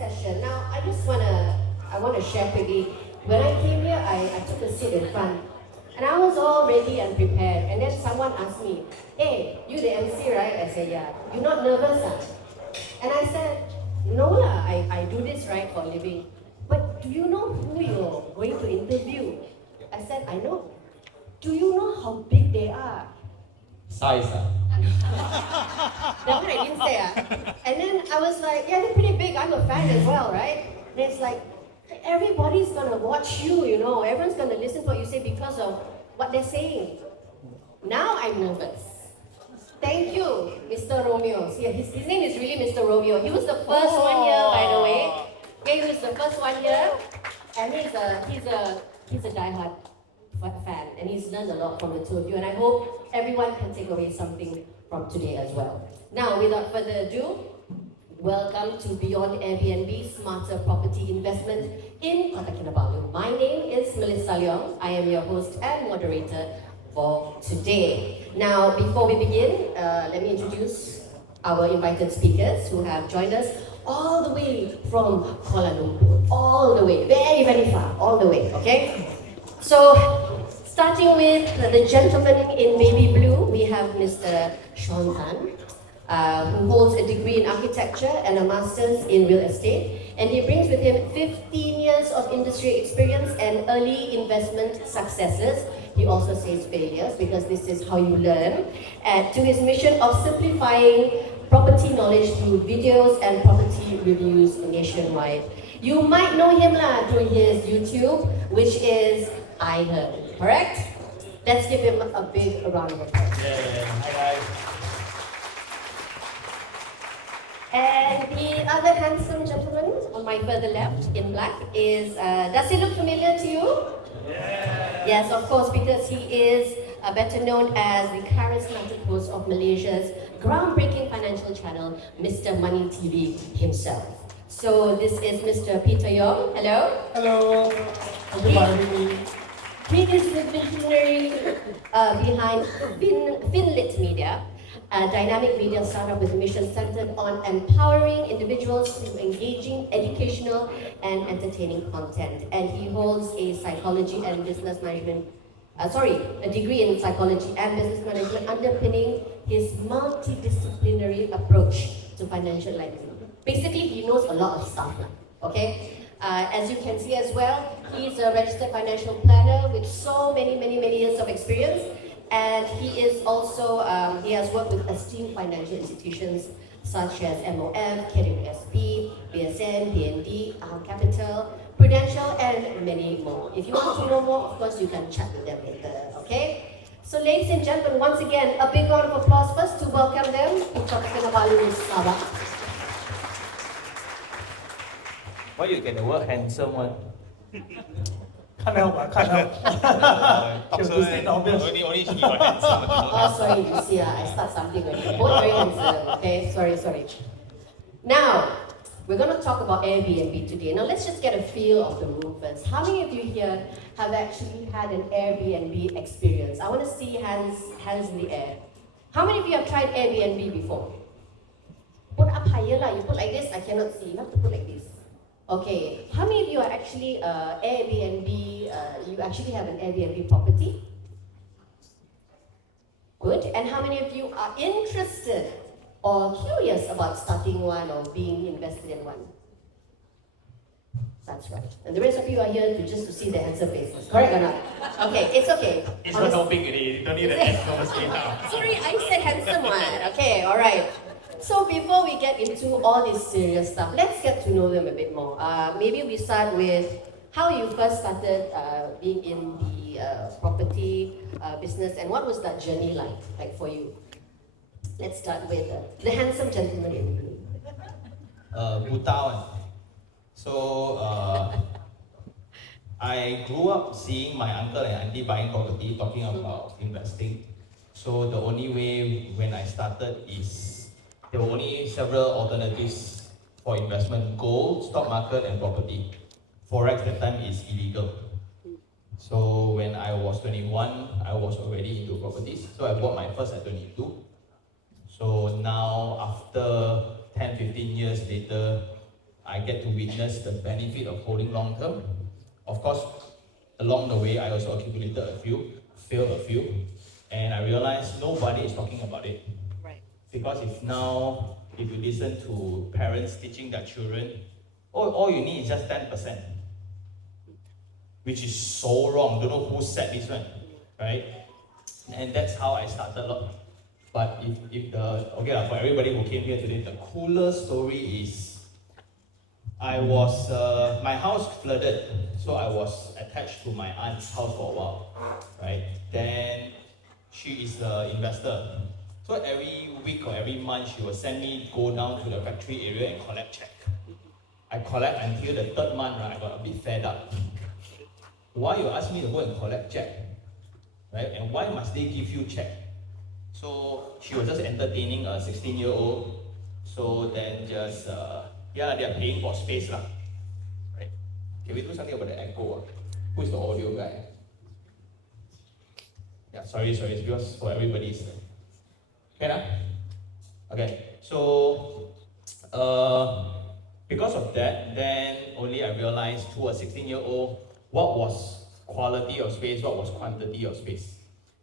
session. Now, I wanna share quickly. When I came here, I took a seat in front, and I was all ready and prepared. And then someone asked me, "Hey, you the MC, right?" I said, "Yeah." "You not nervous, ah?" And I said, "No lah, I do this right for a living." "But do you know who you're going to interview?" I said, "I know." "Do you know how big they are?" Size, That one I didn't say. And then I was like, "Yeah, they're pretty big. I'm a fan as well, right?" And it's like, everybody's gonna watch you, you know. Everyone's gonna listen to what you say because of what they're saying. Now I'm nervous. Thank you, Mr. Romeo. See, his name is really Mr. Romeo. He was the first one here, by the way. Okay, he was the first one here, and he's a diehard fan, and he's learned a lot from the two of you. And I hope everyone can take away something from today as well. Now, without further ado, welcome to Beyond Airbnb Smarter Property Investment in Kota Kinabalu. My name is Melissa Leong. I am your host and moderator for today. Now, before we begin, let me introduce our invited speakers who have joined us all the way from Kuala Lumpur, all the way, very, very far, all the way, okay? So, starting with the gentleman in baby blue, we have Mr. Sean Tan, who holds a degree in architecture and a master's in real estate. And he brings with him 15 years of industry experience and early investment successes. He also says failures because this is how you learn. And to his mission of simplifying property knowledge through videos and property reviews nationwide. You might know him through his YouTube, which is iherng, correct? Let's give him a big round of applause. Yeah. Hi guys. And the other handsome gentleman on my further left in black is, does he look familiar to you? Yeah. Yes, of course, because he is better known as the charismatic host of Malaysia's groundbreaking financial channel, Mr. Money TV himself. So this is Mr. Peter Yong. Hello. Hello. Thank you for having me. He is the visionary behind Finlit Media, a dynamic media startup with a mission centered on empowering individuals through engaging, educational, and entertaining content. And he holds a psychology and business management, a degree in psychology and business management, underpinning his multidisciplinary approach to financial livelihood. Basically, he knows a lot of stuff, okay? As you can see as well, he's a registered financial planner with so many years of experience. And he is also, he has worked with esteemed financial institutions such as MOF, KWSP, BSN, BND, Capital, Prudential, and many more. If you want to know more, of course, you can chat with them later, okay? So ladies and gentlemen, once again, a big round of applause first to welcome them to Kota Kinabalu, Sabah. Why you get the word handsome one? Can't help. Only state obvious. only he got handsome. Oh, sorry, you see, I start something already. Both very handsome, okay? Sorry. Now, we're going to talk about Airbnb today. Now, let's just get a feel of the room first. How many of you here have actually had an Airbnb experience? I want to see hands in the air. How many of you have tried Airbnb before? Put up higher lah. You put like this, I cannot see. You have to put like this. Okay. How many of you are actually Airbnb? You actually have an Airbnb property? Good. And how many of you are interested or curious about starting one or being invested in one? That's right. And the rest of you are here just to see the handsome faces. Correct or not? Okay, it's okay. It's not helping already. You don't need the handsome now. Sorry, I said handsome one. Okay, alright. So before we get into all this serious stuff, let's get to know them a bit more. Maybe we start with how you first started being in the property business, and what was that journey like for you? Let's start with the handsome gentleman in blue. Buta. So I grew up seeing my uncle and auntie buying property, talking about investing. So the only way when I started is there were only several alternatives for investment: gold, stock market, and property. Forex that time is illegal. So when I was 21, I was already into properties. So I bought my first at 22. So now after 10-15 years later, I get to witness the benefit of holding long term. Of course, along the way, I also accumulated a few, failed a few, and I realized nobody is talking about it. Right. Because if you listen to parents teaching their children, all you need is just 10%, which is so wrong. Don't know who said this one, right? And that's how I started. But for everybody who came here today, the coolest story is my house flooded, so I was attached to my aunt's house for a while, right? Then she is the investor. So every week or every month, she will send me go down to the factory area and collect check. I collect until the third month, right? I got a bit fed up. Why you ask me to go and collect check, right? And why must they give you check? So she was just entertaining a 16-year-old. So then just they are paying for space lah, right? Can we do something about the echo? Who is the audio guy? Yeah, sorry, it's because for everybody's. Okay, okay. So because of that, then only I realized to a 16-year-old what was quality of space, what was quantity of space.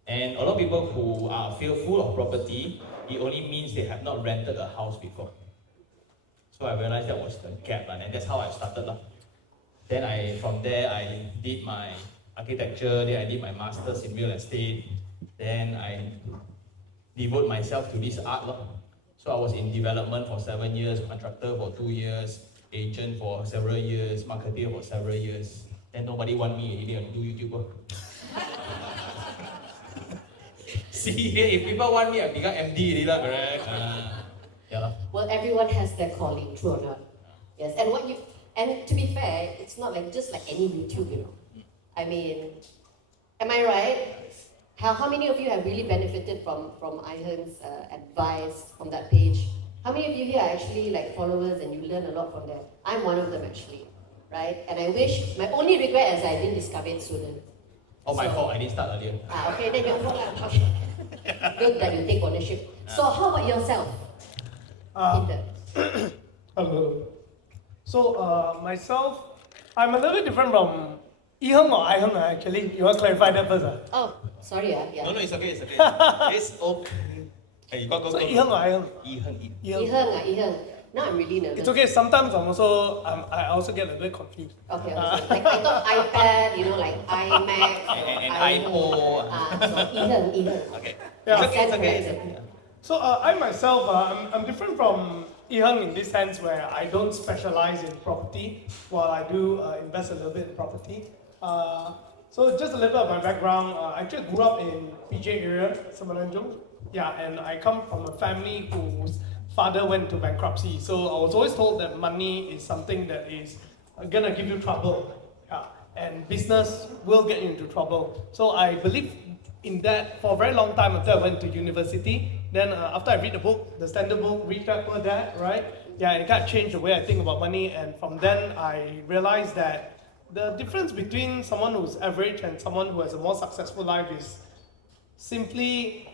And a lot of people who are fearful of property, it only means they have not rented a house before. So I realized that was the gap, and that's how I started. Then from there I did my architecture, then I did my master's in real estate, then I devote myself to this art. So I was in development for 7 years, contractor for 2 years, agent for several years, marketer for several years. Then nobody want me really to do YouTube. See, if people want me, I become MD, correct? Yeah. Well, everyone has their calling, true or not? Yes, and to be fair, it's not like just like any YouTube, you know. I mean, am I right? How many of you have really benefited from iherng's advice on that page? How many of you here are actually like followers and you learn a lot from them? I'm one of them actually, right? And I wish, my only regret is I didn't discover it sooner. Oh, my fault, I didn't start earlier. Okay, then your fault lah. Okay. Good that you take ownership. So how about yourself, Peter? Hello. So myself, I'm a little bit different from iherng or iherng actually. You want to clarify that first? Oh, sorry, yeah. No, it's okay. It's okay. Hey, go. So iherng or iherng? Iherng. Iherng. Now I'm really nervous. It's okay. Sometimes I also get a bit confused. Okay. Like I thought iPad, like iMac, and iPhone. So iherng. Okay. Yeah. It's okay. So I myself, I'm different from iherng in this sense where I don't specialize in property, while I do invest a little bit in property. So just a little bit of my background. I actually grew up in PJ area, Semenanjung. Yeah, and I come from a family whose father went to bankruptcy. So I was always told that money is something that is gonna give you trouble. Yeah, and business will get you into trouble. So I believe in that for a very long time until I went to university. Then after I read the book, the Standard Book, Rich Dad Poor Dad, right? Yeah, it kind of changed the way I think about money. And from then I realized that the difference between someone who's average and someone who has a more successful life is simply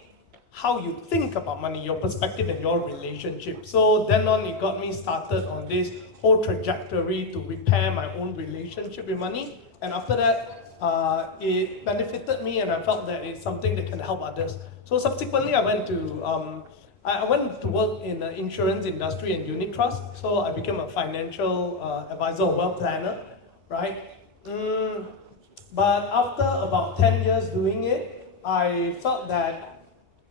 how you think about money, your perspective and your relationship. So then on, it got me started on this whole trajectory to repair my own relationship with money. And after that, it benefited me and I felt that it's something that can help others. So subsequently, I went to work in the insurance industry and unit trust. So I became a financial advisor or wealth planner, right? But after about 10 years doing it, I felt that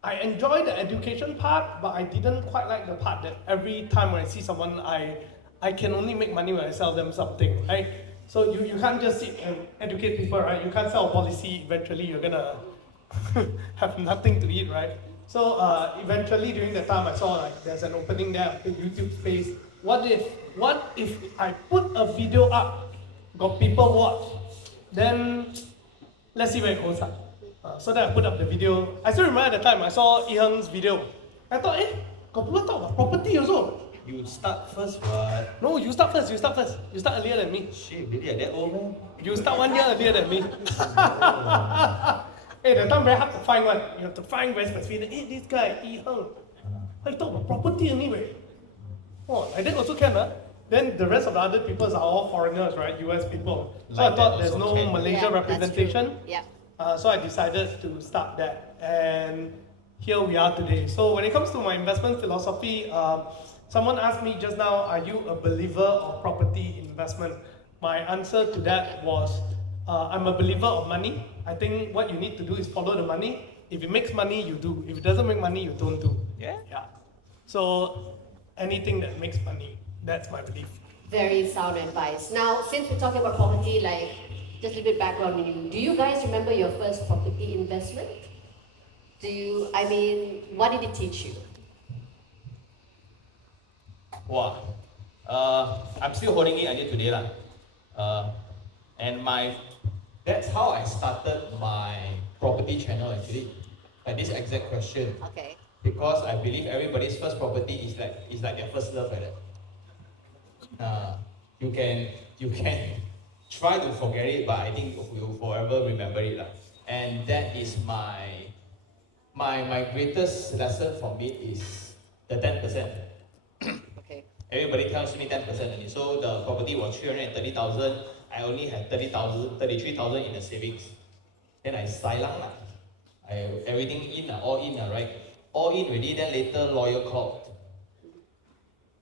I enjoyed the education part, but I didn't quite like the part that every time when I see someone, I can only make money when I sell them something, right? So you can't just sit and educate people, right? You can't sell a policy, eventually you're gonna have nothing to eat, right? So eventually during the time I saw like there's an opening there in YouTube space. What if I put a video up, got people watch, then let's see where it goes up. So then I put up the video. I still remember at the time I saw iherng's video. I thought, got people talk about property also. You start first, what? No, you start first. You start earlier than me. Shit, really? Are that old man? You start 1 year earlier than me. Hey, that time very hard to find one. You have to find very specific. Hey, this guy, iherng. How you talk about property anyway? Oh, like that also can, huh? Then the rest of the other peoples are all foreigners, right? US people. So Like I thought that there's also no can. Malaysia Yeah, that's representation. true. Yeah. So I decided to start that, and here we are today. So when it comes to my investment philosophy, someone asked me just now, are you a believer of property investment? My answer to that was, I'm a believer of money. I think what you need to do is follow the money. If it makes money, you do. If it doesn't make money, you don't do. Yeah. Yeah. So anything that makes money, that's my belief. Very sound advice. Now, since we're talking about property, like, just a little bit background on you. Do you guys remember your first property investment? What did it teach you? Wow. I'm still holding it until today lah. And that's how I started my property channel actually. Like this exact question. Okay. Because I believe everybody's first property is like their first love like that. You can try to forget it, but I think you'll forever remember it lah. And that is my greatest lesson from it is the 10%. Okay. Everybody tells me 10% only. So the property was 330,000. I only had 33,000 in the savings. Then I silent lah. Everything in, all in, right? All in already, then later lawyer called.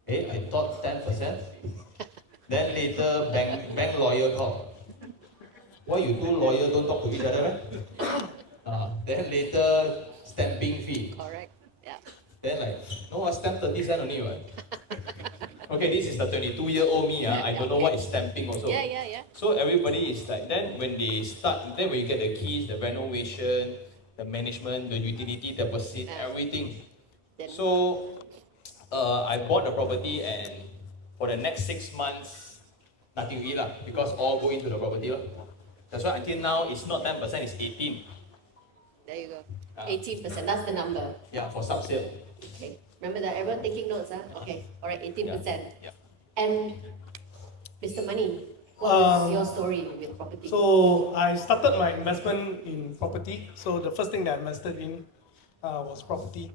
I thought 10%. Then later bank lawyer called. Why you two lawyers don't talk to each other, right? Then later stamping fee. Correct. Yeah. Then like, no, I stamp 30 cents only, right? Okay, this is the 22-year-old me. I don't know what is stamping also. Yeah. So everybody is like, then when they start, then when you get the keys, the renovation, the management, the utility deposit, everything. So I bought the property, and for the next 6 months, nothing really lah, because all go into the property lah. That's why until now it's not 10%, it's 18. There you go. 18%, that's the number. Yeah, for sub-sale. Okay. Remember that, everyone taking notes, huh? Okay. Alright, 18%. Yeah. And Mr. Money, what was your story with property? So I started my investment in property. So the first thing that I invested in was property.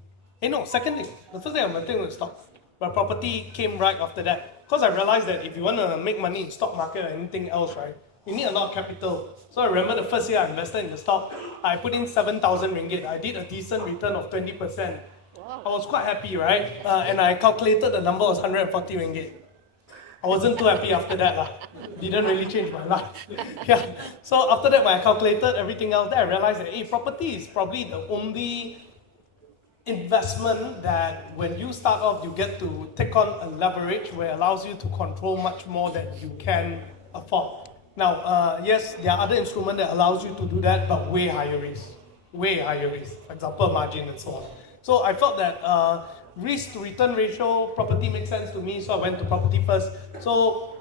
Second thing. The first thing I invested in was stock. But property came right after that. Because I realized that if you want to make money in stock market or anything else, right, you need a lot of capital. So I remember the first year I invested in the stock, I put in 7,000 ringgit. I did a decent return of 20%. Wow. I was quite happy, right? And I calculated the number was 140 ringgit. I wasn't too happy after that lah. Didn't really change my life. Yeah. So after that, when I calculated everything else, then I realized that property is probably the only investment that when you start off, you get to take on a leverage where it allows you to control much more than you can afford. Now, yes, there are other instruments that allows you to do that, but way higher risk. Way higher risk. For example, margin and so on. So I felt that risk to return ratio, property makes sense to me, so I went to property first. So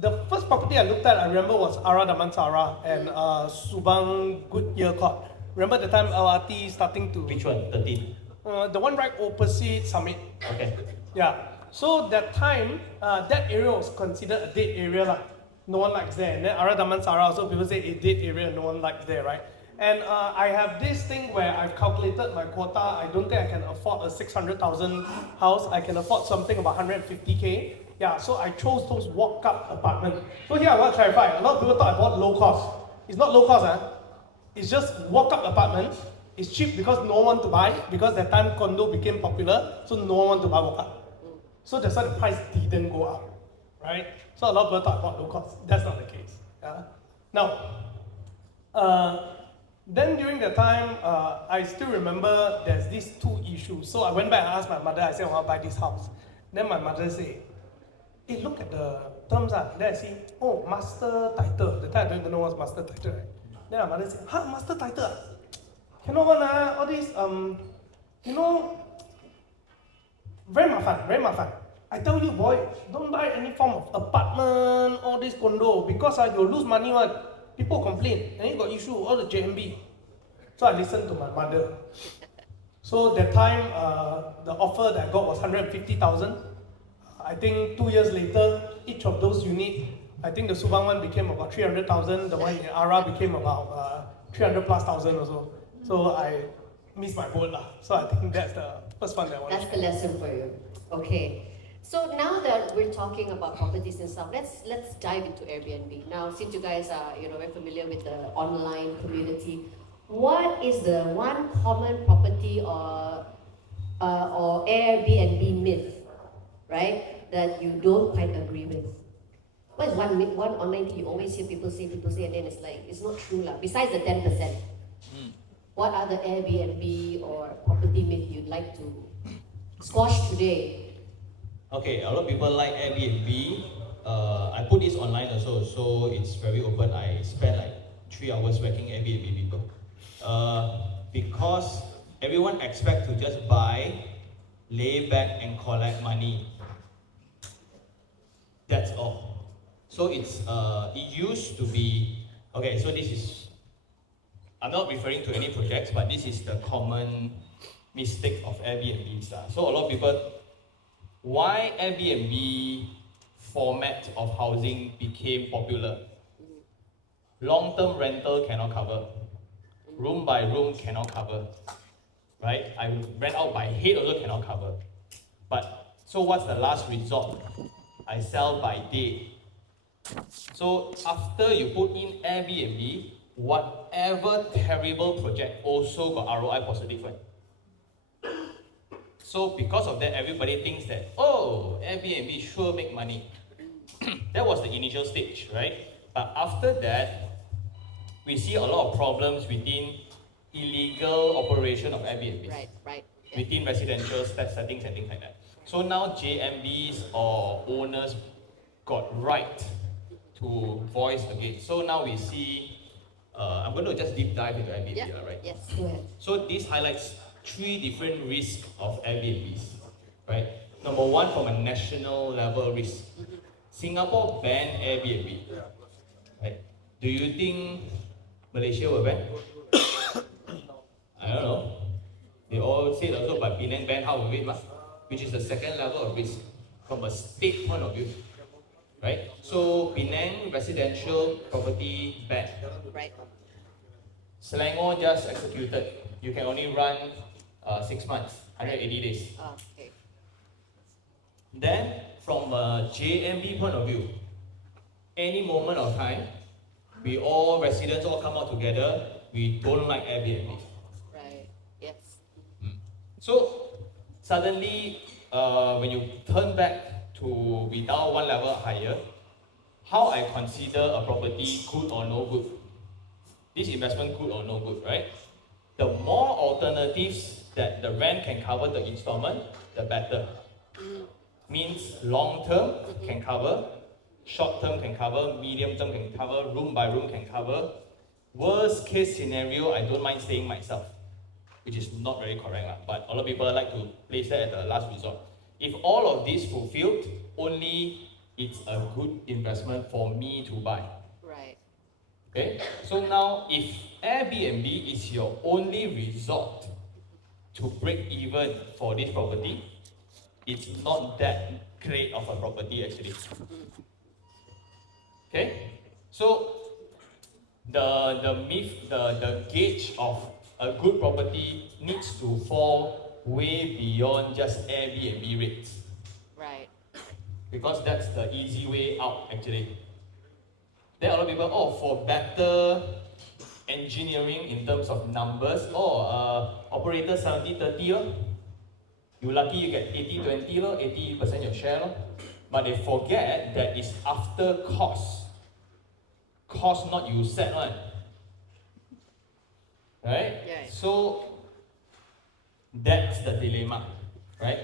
the first property I looked at, I remember, was Ara Damansara and Subang Goodyear Court. Remember the time LRT starting to... Which one? 13? The one right opposite Summit. Okay. Yeah. So that time, that area was considered a dead area lah. No one likes there. And then Ara Damansara also, people say a dead area, no one likes there, right? And I have this thing where I've calculated my quota. I don't think I can afford a 600,000 house. I can afford something about 150K. Yeah, so I chose those walk-up apartments. So here I want to clarify. A lot of people thought I bought low cost. It's not low cost, It's just walk-up apartments. It's cheap because no one want to buy, because that time condo became popular, so no one want to buy walk-up. So that's why the price didn't go up, right? So a lot of people thought I bought low cost. That's not the case. Yeah? Now, then during the time, I still remember there's these two issues. So I went back and asked my mother, I said, I want to buy this house. Then my mother said, hey, look at the terms. Then I see, oh, master title. The time I don't even know what's master title, right? Then my mother said, huh, master title? Cannot one, all this, very mafan. I tell you, boy, don't buy any form of apartment, all this condo, because you'll lose money one. People complain, and you got issue, all the JMB. So I listened to my mother. So that time, the offer that I got was 150,000. I think 2 years later, each of those units, I think the Subang one became about 300,000, the one in Ara became about 300 plus thousand or so. So I missed my boat lah. So I think that's the first one that I want. That's the lesson for you. Okay. So now that we're talking about properties and stuff, let's dive into Airbnb. Now, since you guys are very familiar with the online community, what is the one common property or Airbnb myth, right, that you don't quite agree with? What is one online thing you always hear people say, and then it's like it's not true lah. Besides the 10%, what are the Airbnb or property myth you'd like to squash today? Okay, a lot of people like Airbnb. I put this online also, so it's very open. I spent like 3 hours tracking Airbnb people. Because everyone expects to just buy, lay back and collect money. That's all. So it used to be, okay, so this is, I'm not referring to any projects, but this is the common mistake of Airbnb. So a lot of people, why Airbnb format of housing became popular? Long-term rental cannot cover. Room by room cannot cover. Right? I rent out by head also cannot cover. But, so what's the last resort? I sell by day. So after you put in Airbnb, whatever terrible project also got ROI positive one. So because of that, everybody thinks that, oh, Airbnb sure make money. That was the initial stage, right? But after that, we see a lot of problems within illegal operation of Airbnb. Right. Yeah. Within residential settings and things like that. So now JMBs or owners got right to voice against. So now we see, I'm going to just deep dive into Airbnb, Yeah. right? Yes, go ahead. So this highlights 3 different risks of Airbnbs, right? Number 1, from a national level risk. Singapore banned Airbnb, right? Do you think Malaysia will ban? I don't know. They all said also, but Penang banned half of it, which is the second level of risk from a state point of view, right? So Penang residential property ban. Right. Selangor just executed. You can only run 6 months, 180 days. Okay. Then, from a JMB point of view, any moment of time, we all residents all come out together. We don't like Airbnb. Right. Yes. So suddenly, when you turn back to without one level higher, how I consider a property good or no good? This investment good or no good, right? The more alternatives that the rent can cover the installment, the better. Means long term can cover, short term can cover, medium term can cover, room by room can cover. Worst case scenario, I don't mind staying myself, which is not very correct, but a lot of people like to place that at the last resort. If all of this fulfilled, only it's a good investment for me to buy. Right. Okay, so now if Airbnb is your only resort to break even for this property, it's not that great of a property actually. Okay, so the myth, the gauge of a good property needs to fall way beyond just Airbnb rates. Right. Because that's the easy way out actually. There are a lot of people, oh, for better engineering in terms of numbers, operator 70-30, you lucky you get 80-20, 80% your share. But they forget that it's after cost. Cost not you set one. Right? Yeah. So that's the dilemma. Right?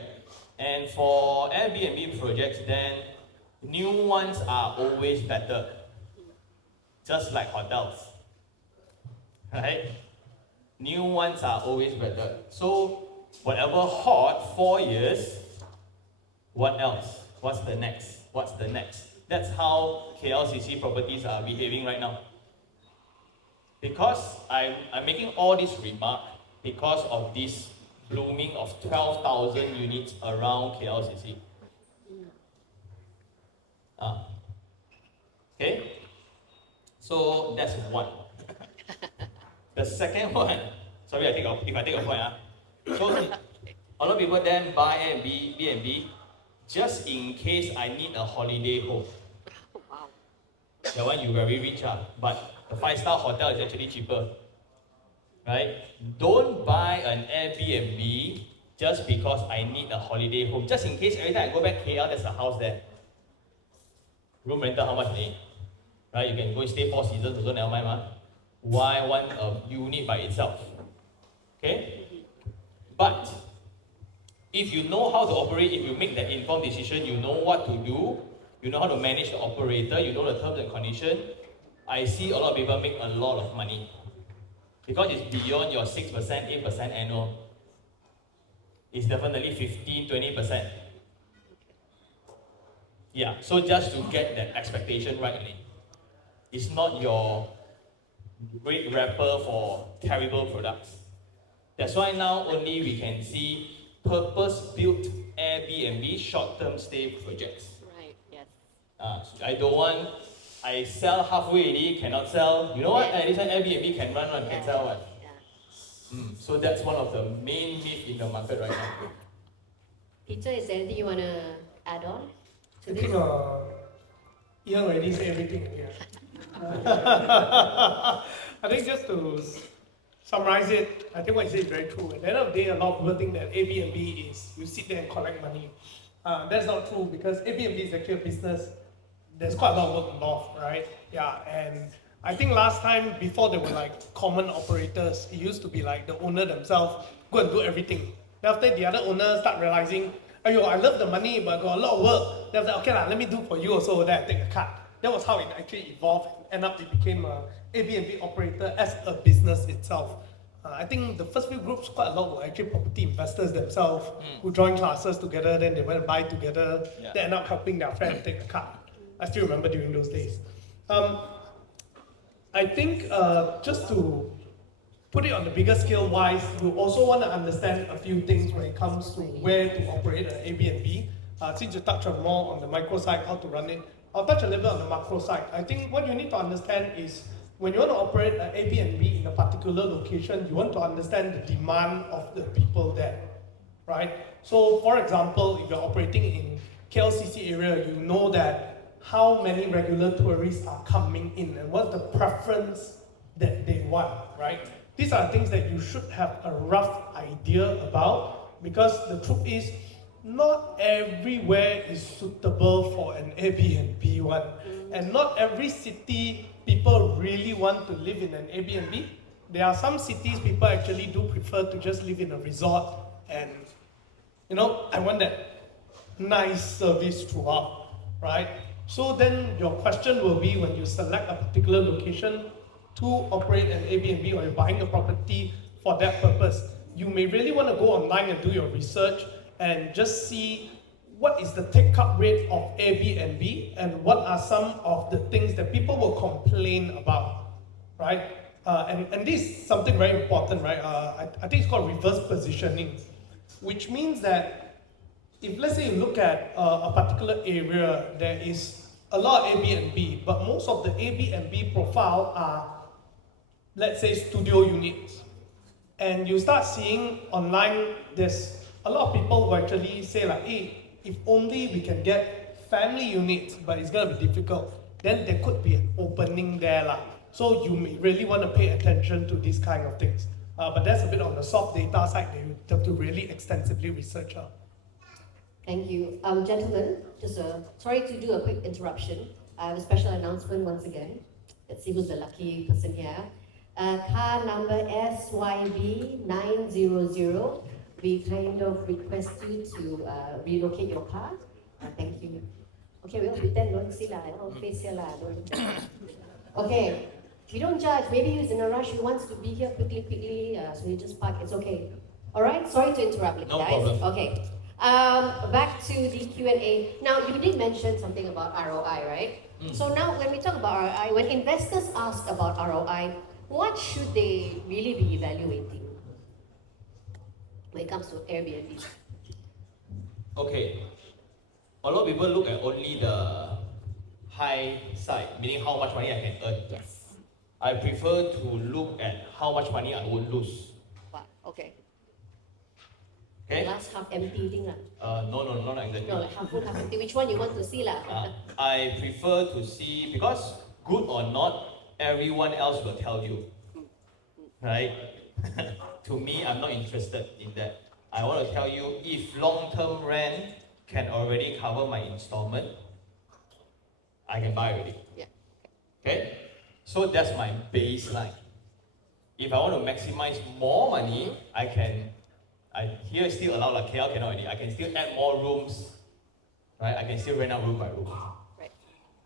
And for Airbnb projects, then new ones are always better. Just like hotels. Right? New ones are always better. So whatever hot, 4 years, what else? What's the next? What's the next? That's how KLCC properties are behaving right now. Because I'm making all this remark because of this blooming of 12,000 units around KLCC. Okay? So that's one. The second one, sorry, if I take a point. So a lot of people then buy Airbnb just in case I need a holiday home. Wow. That one you very rich, but the 5-star hotel is actually cheaper. Right? Don't buy an Airbnb just because I need a holiday home. Just in case every time I go back KL, there's a house there. Room rental, how much money? Right? You can go and stay 4 seasons, also never mind. Why want a unit by itself? Okay? But if you know how to operate, if you make that informed decision, you know what to do, you know how to manage the operator, you know the terms and conditions, I see a lot of people make a lot of money. Because it's beyond your 6%, 8% annual. It's definitely 15, 20%. Yeah, so just to get that expectation right, it's not your great wrapper for terrible products. That's why now only we can see purpose-built Airbnb short-term stay projects. Right, yes. I don't want, I sell halfway already, cannot sell. You know what? This one Airbnb can run one, can sell one. So that's one of the main myths in the market right now. Peter, is there anything you want to add on to I this? think Ian already said everything here. I think just to summarize it, I think what he said is very true. At the end of the day, a lot of people think that Airbnb is you sit there and collect money. That's not true because Airbnb is actually a business. There's quite a lot of work involved, right? Yeah, and I think last time, before there were like common operators, it used to be like the owner themselves go and do everything. Then after the other owner start realizing, ayo, I love the money, but I got a lot of work. Then I was like, okay, let me do for you also, then I take a cut. That was how it actually evolved. End up, it became an Airbnb operator as a business itself. I think the first few groups, quite a lot were actually property investors themselves who joined classes together, then they went and buy together, they end up helping their friend take a cut. I still remember during those days. I think just to put it on the bigger scale wise, you also want to understand a few things when it comes to where to operate an Airbnb. Since you touch on more on the micro side, how to run it, I'll touch a little bit on the macro side. I think what you need to understand is when you want to operate an Airbnb in a particular location, you want to understand the demand of the people there, right? So for example, if you're operating in KLCC area, you know that how many regular tourists are coming in and what's the preference that they want, right? These are things that you should have a rough idea about because the truth is not everywhere is suitable for an Airbnb one. And not every city people really want to live in an Airbnb. There are some cities people actually do prefer to just live in a resort and, you know, I want that nice service throughout, right? So then your question will be when you select a particular location to operate an Airbnb or you're buying a property for that purpose, you may really want to go online and do your research and just see what is the take-up rate of Airbnb and what are some of the things that people will complain about, right? And this is something very important, right? I think it's called reverse positioning, which means that if let's say you look at a particular area, there is a lot of Airbnb, but most of the Airbnb profile are, let's say, studio units. And you start seeing online, there's a lot of people who actually say like, hey, if only we can get family units, but it's gonna be difficult, then there could be an opening there lah. So you may really want to pay attention to these kind of things. But that's a bit on the soft data side that you have to really extensively research. Thank you. Gentlemen, just sorry to do a quick interruption. I have a special announcement once again. Let's see who's the lucky person here. Car number SYB900. We kind of request you to relocate your car. Thank you. Okay, we'll pretend don't see lah, don't face here lah, don't look at. Okay, we don't judge. Maybe he's in a rush. He wants to be here quickly, so he just park. It's okay. All right. Sorry to interrupt, No guys. problem. Okay. Back to the Q&A. Now, you did mention something about ROI, right? So now, when we talk about ROI, when investors ask about ROI, what should they really be evaluating when it comes to Airbnb? Okay. A lot of people look at only the high side, meaning how much money I can earn. Yes. I prefer to look at how much money I would lose. Wow. Okay. Okay? Glass half empty thing lah. No, not exactly. No, like half full, half empty. Which one you want to see lah? I prefer to see, because good or not, everyone else will tell you. Right? To me, I'm not interested in that. I want to tell you, if long-term rent can already cover my installment, I can buy already. Yeah. Okay? So that's my baseline. If I want to maximize more money, here is still allowed, like KL cannot already. I can still add more rooms, right? I can still rent out room by room. Right.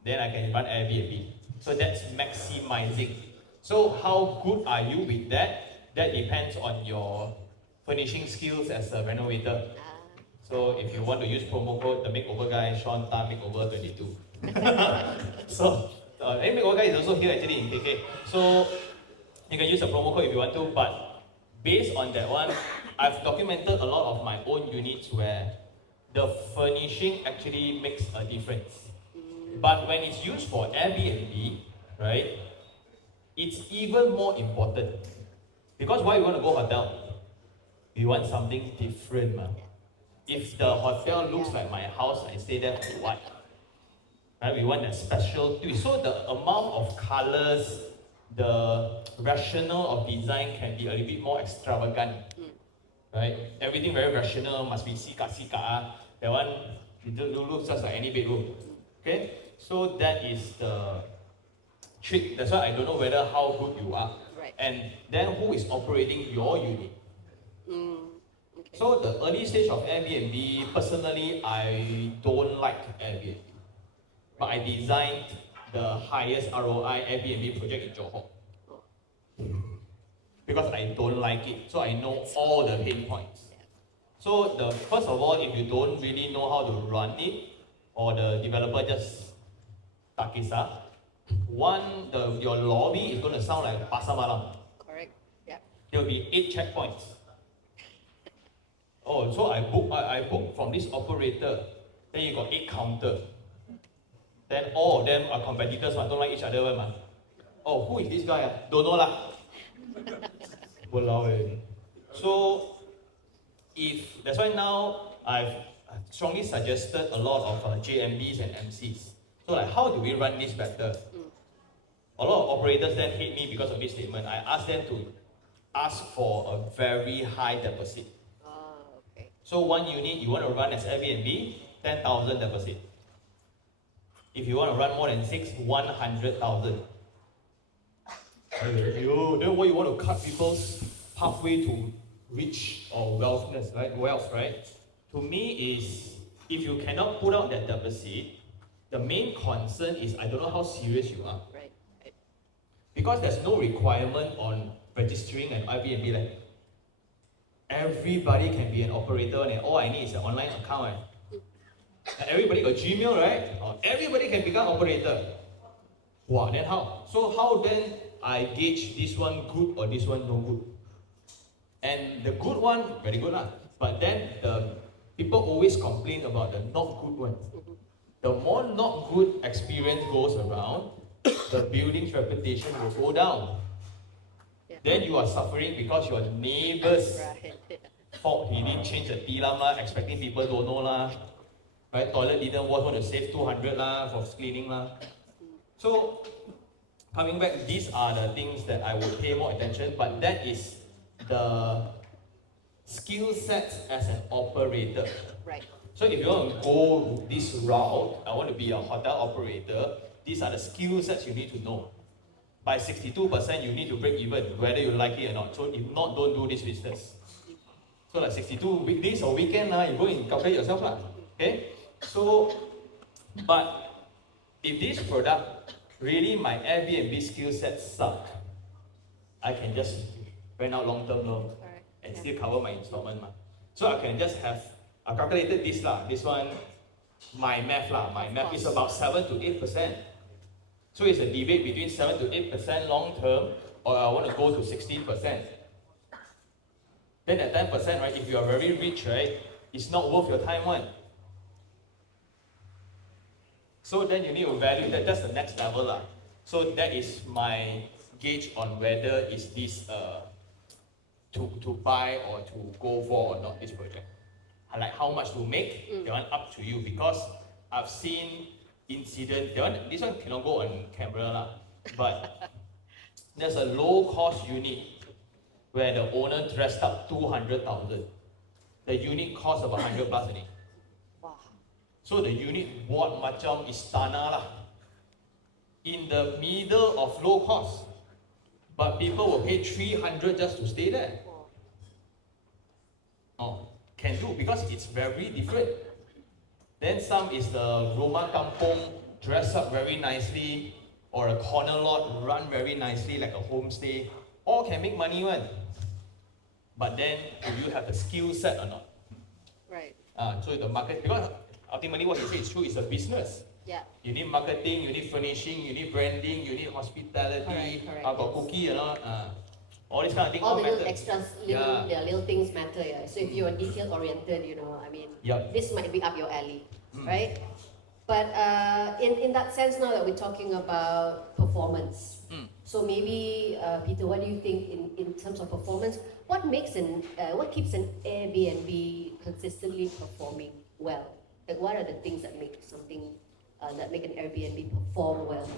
Then I can run Airbnb. So that's maximizing. So how good are you with that? That depends on your furnishing skills as a renovator. So if you want to use promo code, the makeover guy, Sean Tan Makeover 22. So makeover guy is also here actually in KK. So you can use the promo code if you want to, but based on that one, I've documented a lot of my own units where the furnishing actually makes a difference. But when it's used for Airbnb, right, it's even more important. Because why you want to go hotel? You want something different, man. If the hotel looks like my house, I stay there for what? Right? We want that special twist. So the amount of colors, the rationale of design can be a little bit more extravagant. Right? Everything very rational, must be sika. That one, it looks just like any bedroom. Okay? So that is the trick. That's why I don't know whether how good you are. Right. And then who is operating your unit. Okay. So the early stage of Airbnb, personally, I don't like Airbnb. But I designed the highest ROI Airbnb project in Johor. Because I don't like it. So I know all the pain points. So first of all, if you don't really know how to run it, or the developer just takisa, your lobby is going to sound like Pasar Malam. Correct. Yeah. There will be 8 checkpoints. Oh, so I book from this operator. Then you got 8 counter. Then all of them are competitors, don't like each other. Oh, who is this guy? Don't know lah. Walao eh. So that's why now I've strongly suggested a lot of JMBs and MCs. So like, how do we run this better? A lot of operators then hate me because of this statement. I asked them to ask for a very high deposit. Okay. So one unit you want to run as Airbnb, 10,000 deposit. If you want to run more than 6, 100,000. Then why you want to cut people's pathway to rich or wealthness, right? Wealth, right? To me is, if you cannot put out that deposit, the main concern is I don't know how serious you are. Right. Because there's no requirement on registering an Airbnb. Like, everybody can be an operator, and all I need is an online account. And everybody got Gmail, right? Everybody can become operator. Wow, then how? So how then I gauge this one good or this one no good? And the good one, very good lah. But then the people always complain about the not good one. The more not good experience goes around, the building's reputation will go down. Yeah. Then you are suffering because your neighbor's Right. fault. He didn't change the tilam lah, expecting people don't know lah. Right? Toilet didn't wash, want to save 200 lah for cleaning lah. So, coming back, these are the things that I would pay more attention, but that is the skill sets as an operator. Right. So if you want to go this route, I want to be a hotel operator, these are the skill sets you need to know. By 62%, you need to break even, whether you like it or not. So if not, don't do this business. So like 62 weekdays or weekend, you go and calculate yourself. Okay? So, but if this product, really my Airbnb skill sets suck, I can just rent out long-term loan and still cover my installment. So I can just have, I calculated this this one, my math my math is about 7 to 8%. So it's a debate between 7 to 8% long-term, or I want to go to 16%. Then at 10%, right, if you are very rich, right, it's not worth your time one. So then you need to value that, that's the next level. So that is my gauge on whether is this to buy or to go for or not this project. Like how much to make, that one up to you, because I've seen incident, this one cannot go on camera lah, but there's a low cost unit where the owner dressed up 200,000. The unit cost about 100 plus a day. Wow. So the unit bought macam istana lah, in the middle of low cost. But people will pay 300 just to stay there. Oh, can do, because it's very different. Then some is the rumah kampung, dress up very nicely, or a corner lot run very nicely like a homestay. All can make money one. But then, do you have the skill set or not? Right. So the market, because ultimately what you say is true, it's a business. Yeah. You need marketing, you need furnishing, you need branding, you need hospitality, Correct, got cookie, all these kind of things. All the little matter. extras, little things matter. Yeah. So if you're detail oriented, I mean, this might be up your alley, right? But in that sense, now that we're talking about performance, so maybe Peter, what do you think in terms of performance? What keeps an Airbnb consistently performing well? Like, what are the things that make something that make an Airbnb perform well?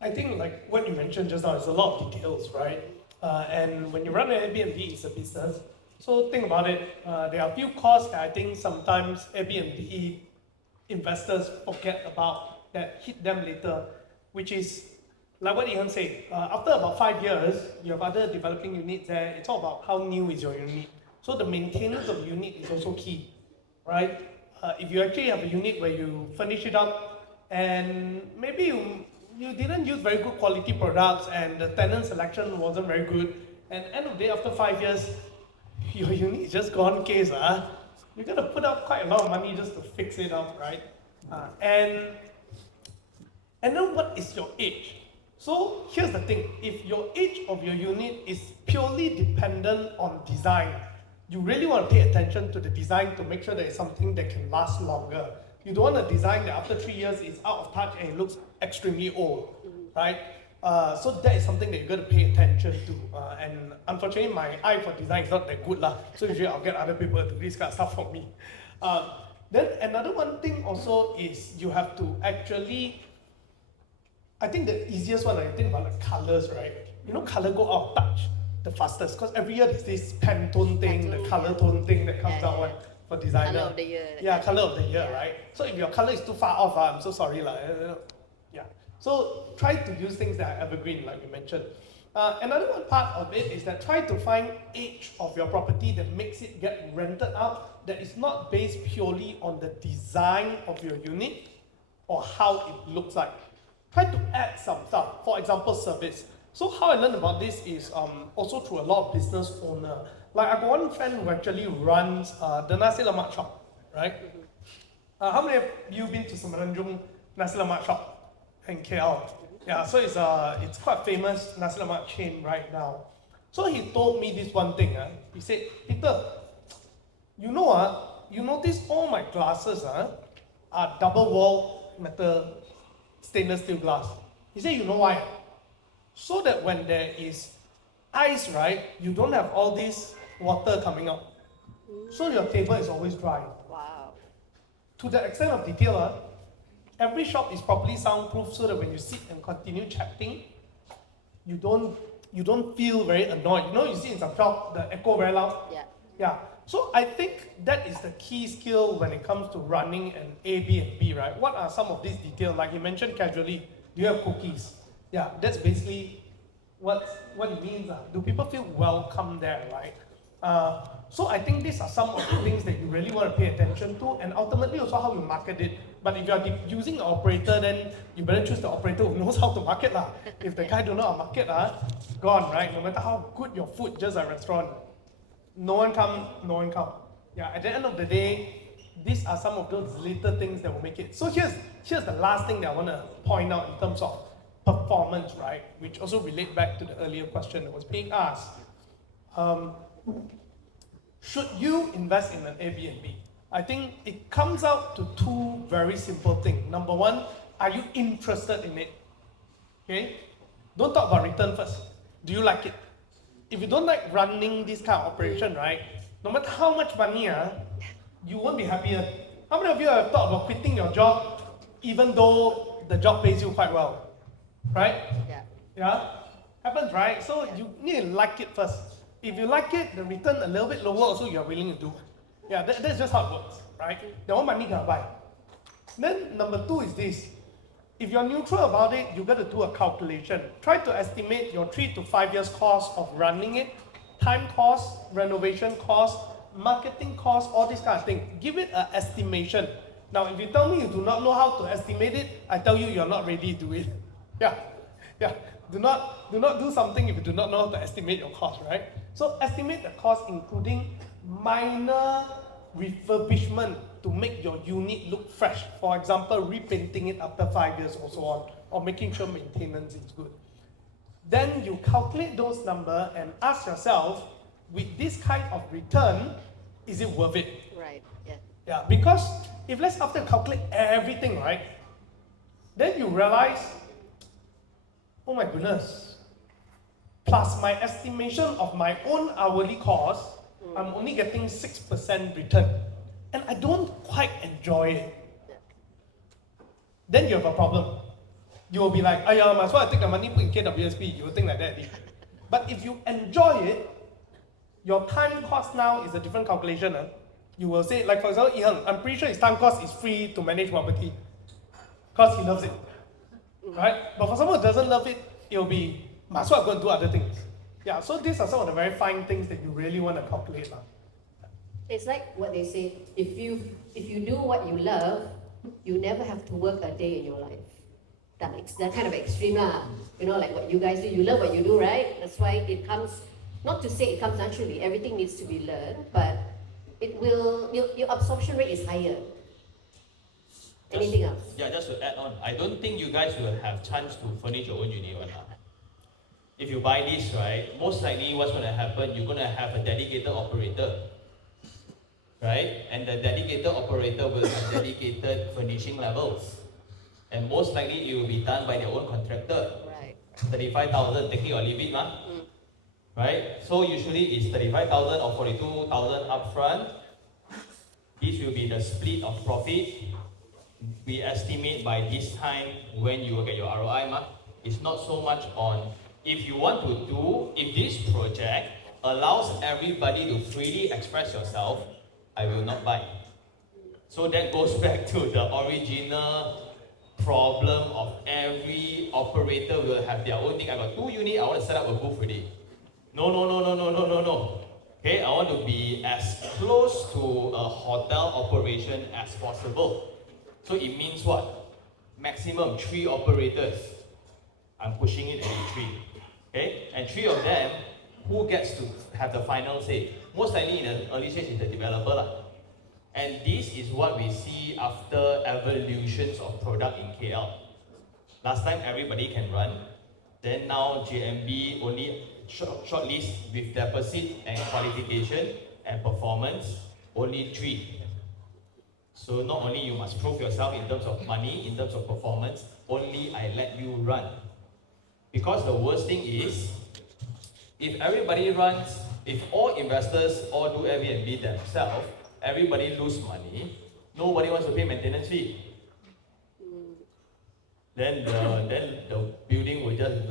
I think like what you mentioned just now is a lot of details, right? And when you run an Airbnb, it's a business. So think about it. There are a few costs that I think sometimes Airbnb investors forget about that hit them later, which is like what Iherng said. After about 5 years, you have other developing units there. It's all about how new is your unit. So the maintenance of the unit is also key, right? If you actually have a unit where you furnish it up and maybe you didn't use very good quality products and the tenant selection wasn't very good, and end of the day, after 5 years, your unit is just gone case. You're gonna put up quite a lot of money just to fix it up, right? And then what is your age? So here's the thing, if your age of your unit is purely dependent on design, you really want to pay attention to the design to make sure that it's something that can last longer. You don't want a design that after 3 years is out of touch and it looks extremely old, right? So that is something that you got to pay attention to. And unfortunately, my eye for design is not that good lah. So usually I'll get other people to do this kind of stuff for me. Then another one thing also is you have to actually, I think the easiest one, I think about the colors, right? Color go out of touch the fastest, because every year there's this Pantone thing, the color tone thing that comes out for designer. Color of the year. Yeah, color of the year, right? So if your color is too far off, I'm so sorry lah. Yeah. So try to use things that are evergreen, like you mentioned. Another one part of it is that try to find age of your property that makes it get rented out, that is not based purely on the design of your unit or how it looks like. Try to add some stuff. For example, service. So how I learned about this is also through a lot of business owner. Like I got one friend who actually runs the nasi lemak shop, right? How many of you been to Semenanjung nasi lemak shop in KL? Yeah, so it's quite famous nasi lemak chain right now. So he told me this one thing. He said, Peter, you notice all my glasses are double wall metal stainless steel glass. He said, you know why? So that when there is ice, right, you don't have all this water coming out. So your table is always dry. Wow. To the extent of detail, every shop is properly soundproof so that when you sit and continue chatting, you don't feel very annoyed. You see in some shop, the echo very loud. Yeah. Yeah. So I think that is the key skill when it comes to running an Airbnb, right? What are some of these details? Like you mentioned casually, do you have cookies? Yeah, that's basically what it means. Do people feel welcome there, right? So I think these are some of the things that you really want to pay attention to, and ultimately also how you market it. But if you're using an operator, then you better choose the operator who knows how to market lah. If the guy don't know how to market, gone, right? No matter how good your food, just a restaurant, no one come. Yeah, at the end of the day, these are some of those little things that will make it. So here's the last thing that I want to point out in terms of performance, right? Which also relate back to the earlier question that was being asked. Should you invest in an Airbnb? I think it comes out to two very simple things. Number one, are you interested in it? Okay? Don't talk about return first. Do you like it? if you don't like running this kind of operation, right? No matter how much money, you won't be happier. How many of you have thought about quitting your job, even though the job pays you quite well, right? Yeah. Yeah, happens, right? So you need to like it first. If you like it, the return a little bit lower, also you're willing to do. Yeah, that's just how it works, right? The one money can buy. Then number 2 is this. If you're neutral about it, you got to do a calculation. Try to estimate your 3 to 5 years cost of running it, time cost, renovation cost, marketing cost, all this kind of thing. Give it an estimation. Now, if you tell me you do not know how to estimate it, I tell you you're not ready to do it. Yeah. Do not do something if you do not know how to estimate your cost, right? So estimate the cost, including minor refurbishment to make your unit look fresh. For example, repainting it after 5 years or so on, or making sure maintenance is good. Then you calculate those numbers and ask yourself, with this kind of return, is it worth it? Right. Yeah. Yeah, because if let's after calculate everything, right, then you realize, oh my goodness, plus my estimation of my own hourly cost, I'm only getting 6% return. And I don't quite enjoy it. Then you have a problem. You will be like, might as well I take the money, put in KWSP. You will think like that. But if you enjoy it, your time cost now is a different calculation. You will say, like for example, Iherng, I'm pretty sure his time cost is free to manage property. Because he loves it. Right? But for someone who doesn't love it, it will be, might as well go and do other things. Yeah, so these are some of the very fine things that you really want to calculate. It's like what they say, if you do what you love, you never have to work a day in your life. That kind of extreme lah. You know, like what you guys do, you love what you do, right? That's why it comes, not to say it comes naturally, everything needs to be learned, but it will, your absorption rate is higher. Anything else? Yeah, just to add on, I don't think you guys will have chance to furnish your own unit. If you buy this, right, most likely what's going to happen, you're going to have a dedicated operator. Right? And the dedicated operator will have dedicated furnishing levels. And most likely it will be done by their own contractor. Right. 35,000, take it or leave it, right? So usually it's 35,000 or 42,000 upfront. This will be the split of profit. We estimate by this time when you will get your ROI. It's not so much on if you want to do, if this project allows everybody to freely express yourself, I will not buy. So that goes back to the original problem of every operator will have their own thing. I got 2 units, I want to set up a booth already. No. Okay, I want to be as close to a hotel operation as possible. So it means what? Maximum 3 operators. I'm pushing it at 3. Okay, and 3 of them, who gets to have the final say? Most likely in the early stage is the developer. And this is what we see after evolutions of product in KL. Last time everybody can run. Then now JMB only shortlist with deposit and qualification and performance, only 3. So not only you must prove yourself in terms of money, in terms of performance, only I let you run. Because the worst thing is, if everybody runs, if all investors all do Airbnb themselves, everybody lose money, nobody wants to pay maintenance fee. Then the building will just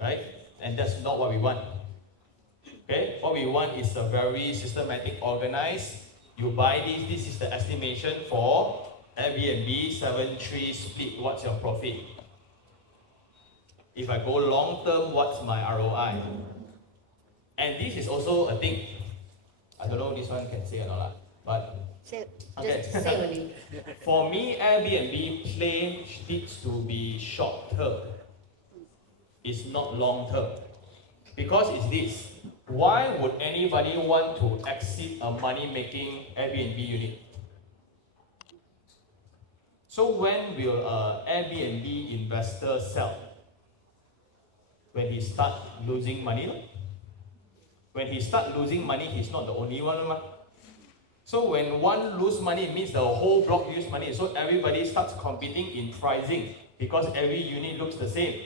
right? And that's not what we want. Okay? What we want is a very systematic, organized. You buy this is the estimation for Airbnb 7-3 split, what's your profit? If I go long term, what's my ROI? And this is also a thing. I don't know this one can say or not, but okay. Just say only. For me, Airbnb play needs to be short term. It's not long term. Because it's this. Why would anybody want to exit a money-making Airbnb unit? So when will an Airbnb investor sell? When he start losing money? When he start losing money, he's not the only one. So when one lose money, it means the whole block lose money. So everybody starts competing in pricing because every unit looks the same.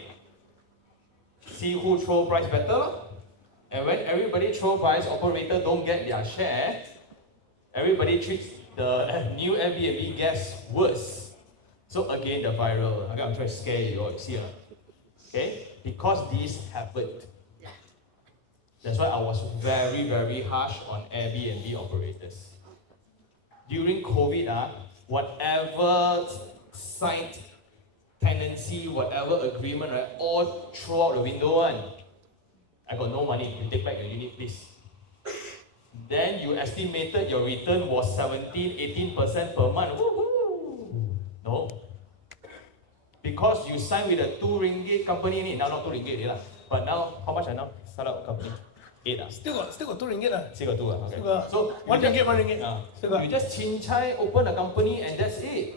see who throw price better. And when everybody throw price, operator don't get their share, everybody treats the new Airbnb guests worse. So again, the viral. Okay, I'm trying to scare you all. See, okay? Because this happened. That's why I was very, very harsh on Airbnb operators. During COVID, whatever signed tenancy, whatever agreement, right, all throw out the window one. I got no money, you take back your unit, please. Then you estimated your return was 17-18% per month. Woo-hoo. No. Because you signed with a 2 ringgit company, now not 2 ringgit, but now, how much are now? Startup company? 8 Still got 2 ringgit. Still got 2 okay. Still got So 1 ringgit, 1 ringgit. You just chin-chai, open a company and that's it.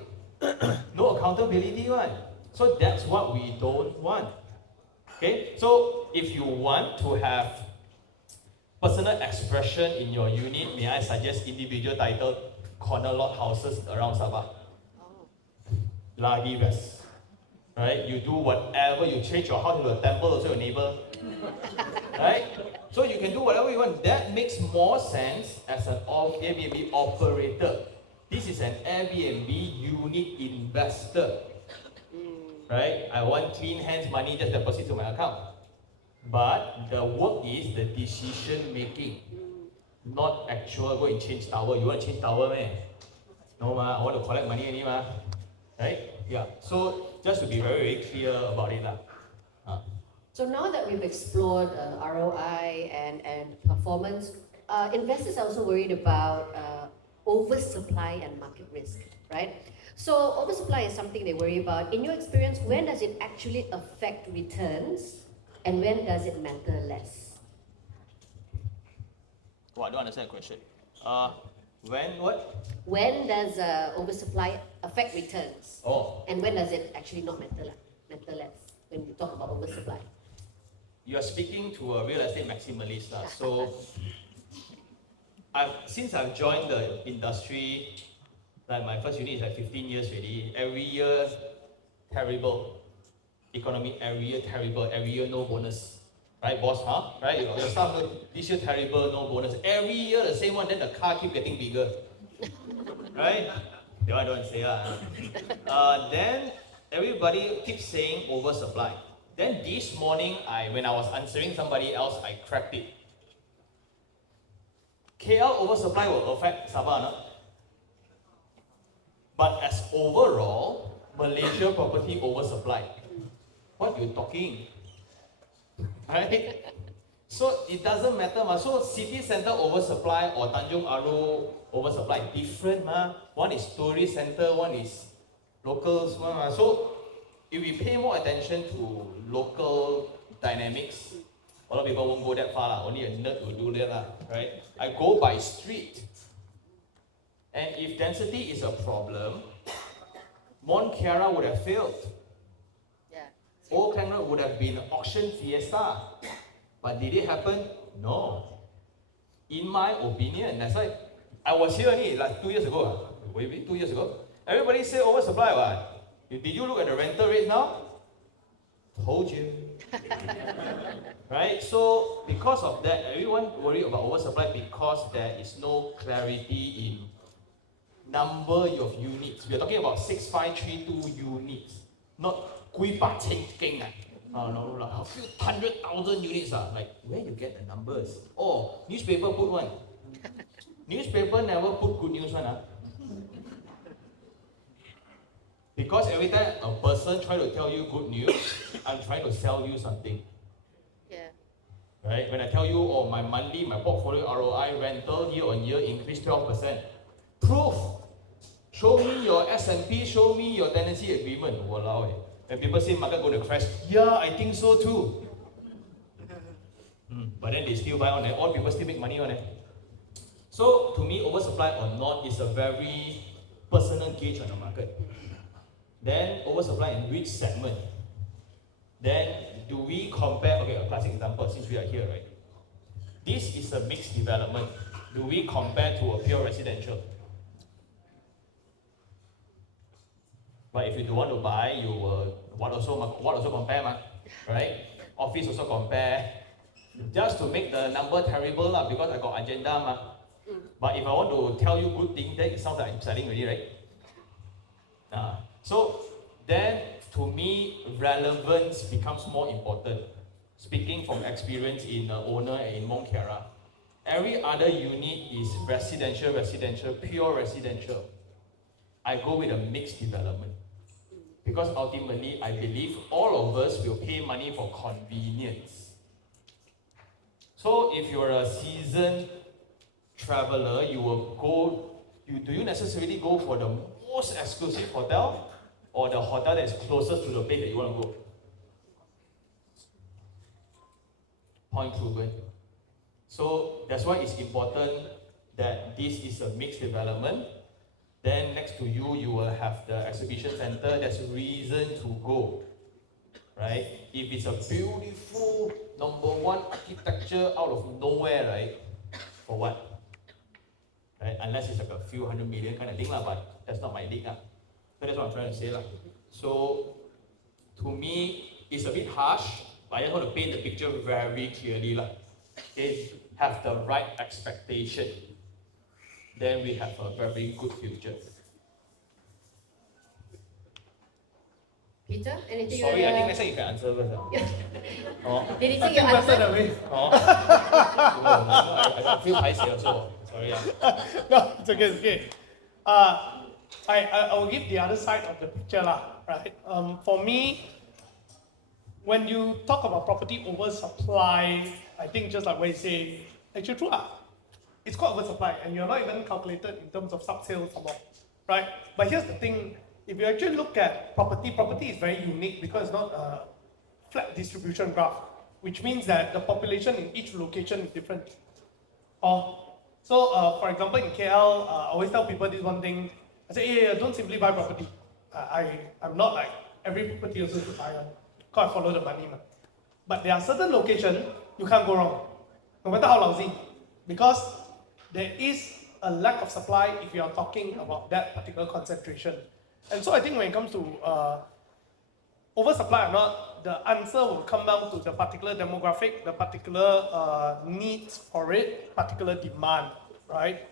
No accountability one. So that's what we don't want. Okay, so if you want to have personal expression in your unit, may I suggest individual title corner lot houses around Sabah? Lagi best. Right? You do whatever, you change your house into a temple, also your neighbor. Right? So you can do whatever you want. That makes more sense as an Airbnb operator. This is an Airbnb unit investor. Right? I want clean hands money just deposit to my account. But the work is the decision making, not actual go and change tower. You want to change tower, man? No, ma. I want to collect money anyway, ma. Right? Yeah. So just to be very, very clear about it, lah. So now that we've explored ROI and performance, investors are also worried about oversupply and market risk, right? So oversupply is something they worry about. In your experience, when does it actually affect returns and when does it matter less? Oh, I don't understand the question. When what? When does oversupply affect returns? Oh. And when does it actually not matter less when you talk about oversupply? You are speaking to a real estate maximalist. So since I've joined the industry, like my first unit is like 15 years already. Every year, terrible. Economy, every year terrible. Every year, no bonus. Right, boss, huh? Right? Your staff, this year terrible, no bonus. Every year, the same one, then the car keep getting bigger. Right? That one I don't say. Then everybody keeps saying oversupply. Then this morning, when I was answering somebody else, I cracked it. KL oversupply will affect Sabah, no? But as overall, Malaysia property oversupply. What you talking? Right? So it doesn't matter, ma. So city center oversupply or Tanjung Aru oversupply different, ma. One is tourist center, one is locals, ma. So if we pay more attention to local dynamics, a lot of people won't go that far, la. Only a nerd will do that, right? I go by street. And if density is a problem, Mont Kiara would have failed. Yeah. Old Klang Road would have been auction fiesta. But did it happen? No. In my opinion, that's why I was here only like 2 years ago. Maybe 2 years ago. Everybody say oversupply, what? Did you look at the rental rate now? Told you. Right? So because of that, everyone worry about oversupply because there is no clarity in number of units. We are talking about 6532 units, not 几百千间. No, like a few 100,000 units. Like, where you get the numbers? Oh, newspaper put one. Newspaper never put good news one. Because every time a person try to tell you good news, I'm trying to sell you something. Yeah. Right? When I tell you, oh, my portfolio ROI rental year on year increased 12%. Proof. Show me your S&P, show me your tenancy agreement. Walao. When people say market going to crash, yeah, I think so too. But then they still buy on it. All people still make money on it. So to me, oversupply or not is a very personal gauge on the market. Then oversupply in which segment? Then do we compare? Okay, a classic example since we are here, right? This is a mixed development. Do we compare to a pure residential? But if you don't want to buy, you will what also compare, right? office also compare, just to make the number terrible lah, because I got agenda ma. But if I want to tell you good thing, then it sounds like I'm selling already, right? So then, to me, relevance becomes more important. Speaking from experience in owner and in Mont Kiara, every other unit is residential, pure residential. I go with a mixed development. Because ultimately, I believe all of us will pay money for convenience. So if you're a seasoned traveler, you will go, do you necessarily go for the most exclusive hotel or the hotel that is closest to the place that you want to go? Point proven. So that's why it's important that this is a mixed development. Then next to you, you will have the exhibition center. There's a reason to go, right? If it's a beautiful #1 architecture out of nowhere, right? For what? Right? Unless it's like a few hundred million kind of thing, but that's not my league. So that's what I'm trying to say. So to me, it's a bit harsh, but I just want to paint the picture very clearly. Okay? Have the right expectation. Then we have a very good future. Peter, anything Sorry, you I think want next time you can answer first. Anything I you think better answer? that way. I feel paiseh also. Sorry. No, it's okay, it's okay. I will give the other side of the picture, right? For me, when you talk about property oversupply, I think just like what you say, actually true. It's called oversupply, and you're not even calculated in terms of sub-sales or more, right? But here's the thing, if you actually look at property is very unique because it's not a flat distribution graph, which means that the population in each location is different. So, for example, in KL, I always tell people this one thing. I say, hey, don't simply buy property. I'm not like every property also to buy on, because I follow the money. But there are certain locations you can't go wrong, no matter how lousy, because there is a lack of supply if you are talking about that particular concentration. And so I think when it comes to oversupply or not, the answer will come down to the particular demographic, the particular needs for it, particular demand, right?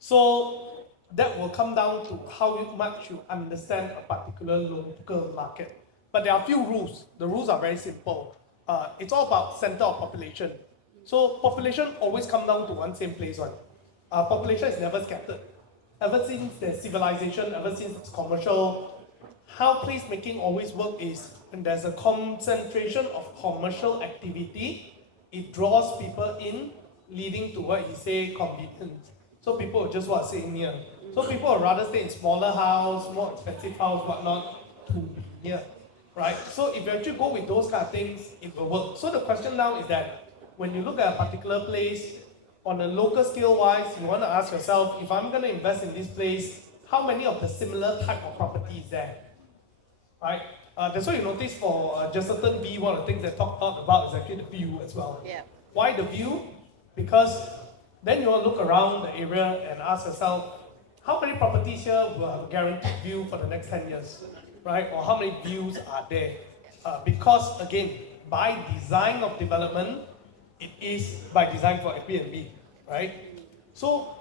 So that will come down to how much you understand a particular local market. But there are a few rules. The rules are very simple. It's all about center of population. So population always come down to one same place. Population is never scattered. Ever since there's civilization, ever since it's commercial, how placemaking always works is when there's a concentration of commercial activity, it draws people in, leading to what you say convenience. So people will just want to stay near. So people would rather stay in smaller house, more expensive house, whatnot, to be near, right? So if you actually go with those kind of things, it will work. So the question now is that when you look at a particular place, on a local scale wise, you want to ask yourself, if I'm going to invest in this place, how many of the similar type of property is there? Right? That's why you notice for Jesselton V, one of the things they talked about is actually the view as well. Yeah. Why the view? Because then you want to look around the area and ask yourself, how many properties here will have a guaranteed view for the next 10 years? Right? Or how many views are there? Because again, by design of development, it is by design for Airbnb, right? So,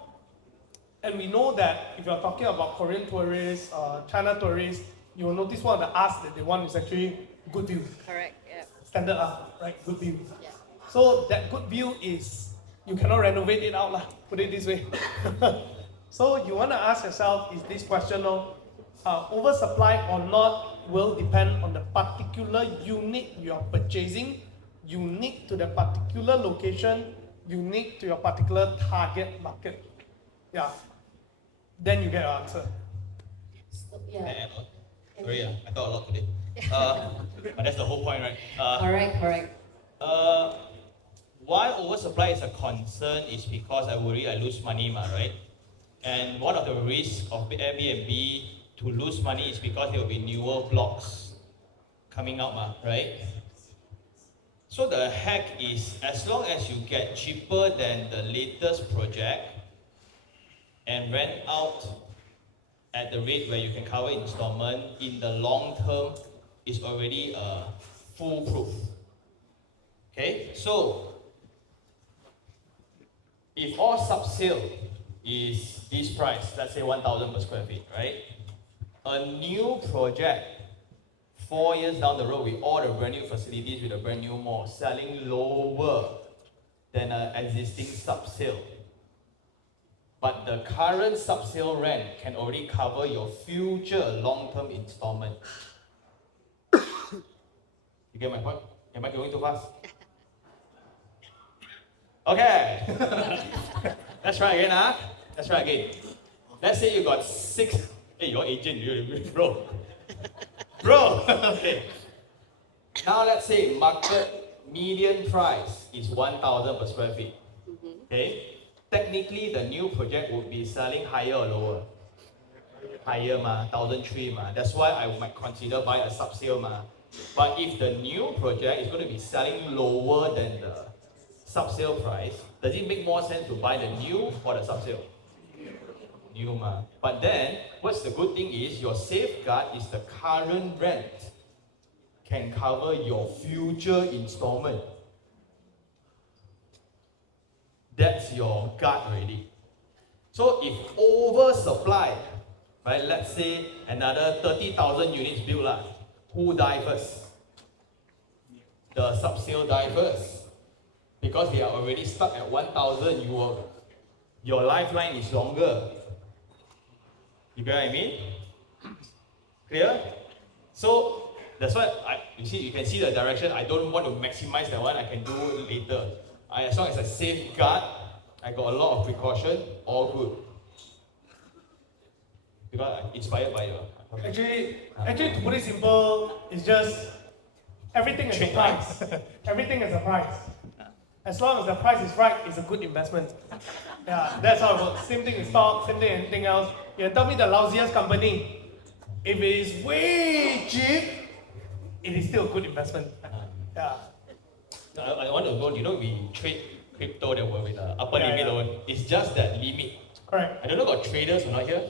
and we know that if you're talking about Korean tourists, China tourists, you will notice one of the asks that they want is actually good view. Correct, yeah. Standard right? Good view. Yeah. So that good view is, you cannot renovate it out, put it this way. So you want to ask yourself, is this question of oversupply or not will depend on the particular unit you are purchasing, unique to the particular location, unique to your particular target market. Yeah. Then you get your answer. So, yeah. Sorry, I thought a lot today. But that's the whole point, right? Correct. Why oversupply is a concern is because I worry I lose money, right? And one of the risks of Airbnb to lose money is because there will be newer blocks coming out, right? So the hack is, as long as you get cheaper than the latest project and rent out at the rate where you can cover installment, in the long term, is already a foolproof. Okay, so if all sub-sale is this price, let's say 1,000 per square feet, right? A new project, 4 years down the road with all the brand new facilities, with a brand new mall, selling lower than an existing sub-sale. But the current sub-sale rent can already cover your future long-term installment. You get my point? Am I going too fast? Okay. Let's try again, huh? Let's try again. Let's say you got 6. Hey, your agent, bro. Bro, okay. Now let's say market median price is 1,000 per square feet. Okay? Technically, the new project would be selling higher or lower? Higher, 1,003. That's why I might consider buy a sub-sale. But if the new project is going to be selling lower than the sub-sale price, does it make more sense to buy the new or the sub-sale? New. But then, what's the good thing is, your safeguard is the current rent can cover your future installment. That's your guard already. So if oversupply, right, let's say another 30,000 units built, who die first? The sub-sale die first. Because they are already stuck at 1,000, your lifeline is longer. You get what I mean? Clear? So that's why you can see the direction. I don't want to maximize that one. I can do it later. As long as I safeguard, I got a lot of precaution, all good. Because I'm inspired by you. Actually, to put it simple, it's just everything is a price. Everything is a price. As long as the price is right, it's a good investment. Yeah, that's how it works. Same thing with stock, same thing with anything else. You tell me the lousiest company, if it is way cheap, it is still a good investment. Yeah. I want to know, we trade crypto that were with upper limit. It's just that limit. Correct. I don't know got traders or not here.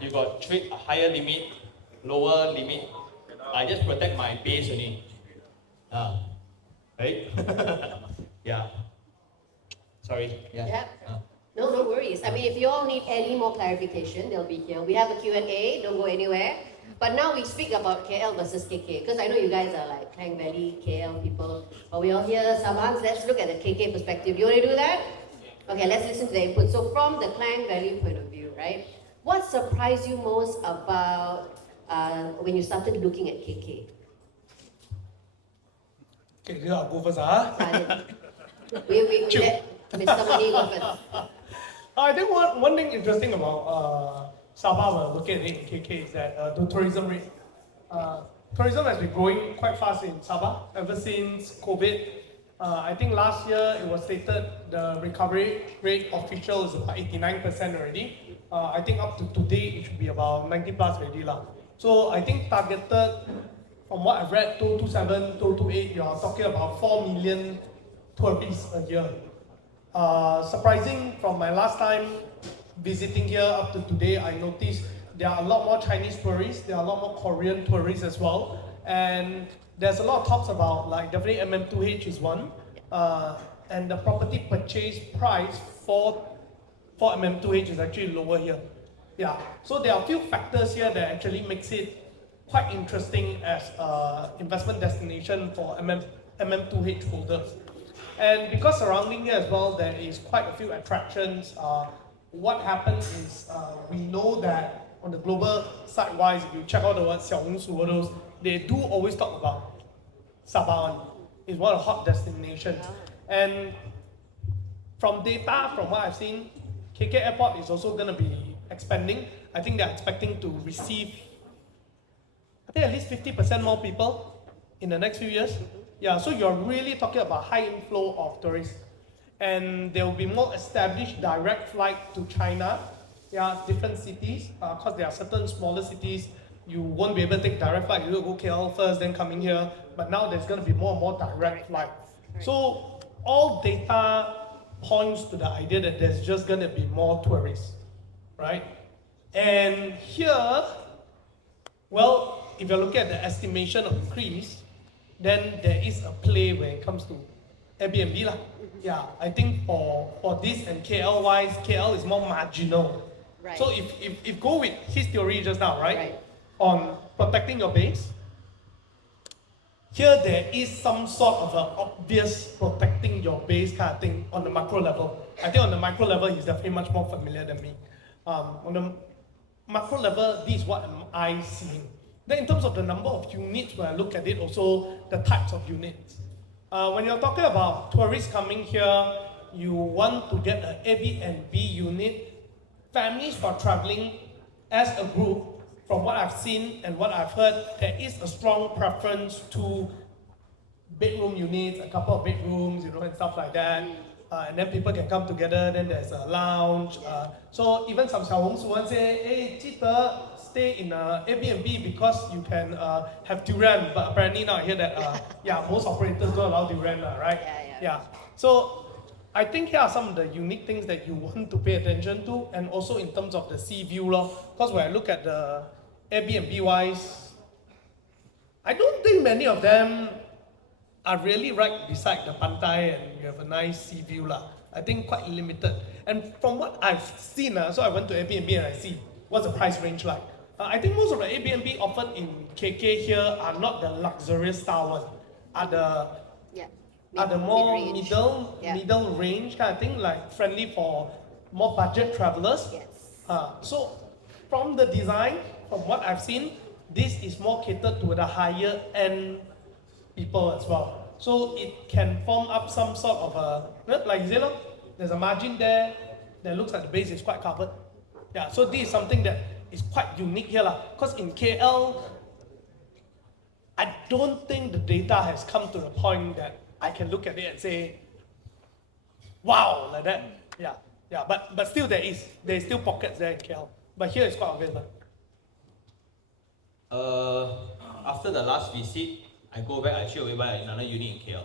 You got trade a higher limit, lower limit. I just protect my base only. Right? Yeah. Sorry. Yeah. Yep. No worries. I mean, if you all need any more clarification, they'll be here. We have a Q&A, don't go anywhere. But now we speak about KL versus KK, because I know you guys are like Klang Valley, KL people. But we all here, Sabangs, let's look at the KK perspective. You want to do that? Okay, let's listen to the input. So from the Klang Valley point of view, right? What surprised you most about when you started looking at KK? Okay, I'll go first. We let Mr. Mani go first. I think one thing interesting about Sabah, when I look at it in KK, is that the tourism rate. Tourism has been growing quite fast in Sabah ever since COVID. I think last year it was stated the recovery rate official is about 89% already. I think up to today it should be about 90 plus already. So I think targeted, from what I've read, 2027, 2028, you are talking about 4 million tourists a year. Surprising, from my last time visiting here up to today, I noticed there are a lot more Chinese tourists, there are a lot more Korean tourists as well, and there's a lot of talks about, like, definitely MM2H is one, and the property purchase price for MM2H is actually lower here. Yeah, so there are a few factors here that actually makes it quite interesting as an investment destination for MM2H holders. And because surrounding here as well, there is quite a few attractions. What happens is, we know that on the global side-wise, if you check out the word Xiaohongshu or those, they do always talk about Sabah. It's one of the hot destinations. And from data, from what I've seen, KK Airport is also going to be expanding. I think they're expecting to receive, I think, at least 50% more people in the next few years. Yeah, so you're really talking about high inflow of tourists. And there will be more established direct flight to China, different cities, because there are certain smaller cities, you won't be able to take direct flight, you will go KL first, then coming here, but now there's going to be more and more direct flight. So all data points to the idea that there's just going to be more tourists, right? And here, well, if you look at the estimation of increase, then there is a play when it comes to Airbnb lah. Yeah, I think for this and KL wise, KL is more marginal. Right. So if go with his theory just now, right? Right. On protecting your base, here there is some sort of an obvious protecting your base kind of thing on the macro level. I think on the micro level, he's definitely much more familiar than me. On the macro level, this is what I seeing. Then in terms of the number of units, when I look at it, also the types of units. When you're talking about tourists coming here, you want to get an Airbnb unit. Families who are traveling as a group, from what I've seen and what I've heard, there is a strong preference to bedroom units, a couple of bedrooms, and stuff like that. And then people can come together, then there's a lounge. So even some 小红书 say, hey, 记得 stay in a Airbnb because you can have durian. But apparently now I hear that, most operators don't allow durian, right? Yeah. So I think here are some of the unique things that you want to pay attention to, and also in terms of the sea view. Because when I look at the Airbnb wise, I don't think many of them are really right beside the pantai and you have a nice sea view. I think quite limited. And from what I've seen, so I went to Airbnb and I see what's the price range like. I think most of the Airbnb offered in KK here are not the luxurious style one, are the more middle range kind of thing, like friendly for more budget travelers. Yes. So from the design, from what I've seen, this is more catered to the higher end people as well. So it can form up some sort of a, like you said, there's a margin there that looks like the base is quite covered. Yeah, so this is something that is quite unique here. Because in KL, I don't think the data has come to the point that I can look at it and say, wow, like that. Yeah, but still there's still pockets there in KL. But here it's quite obvious. After the last visit, I go back, I straight away buy another unit in KL.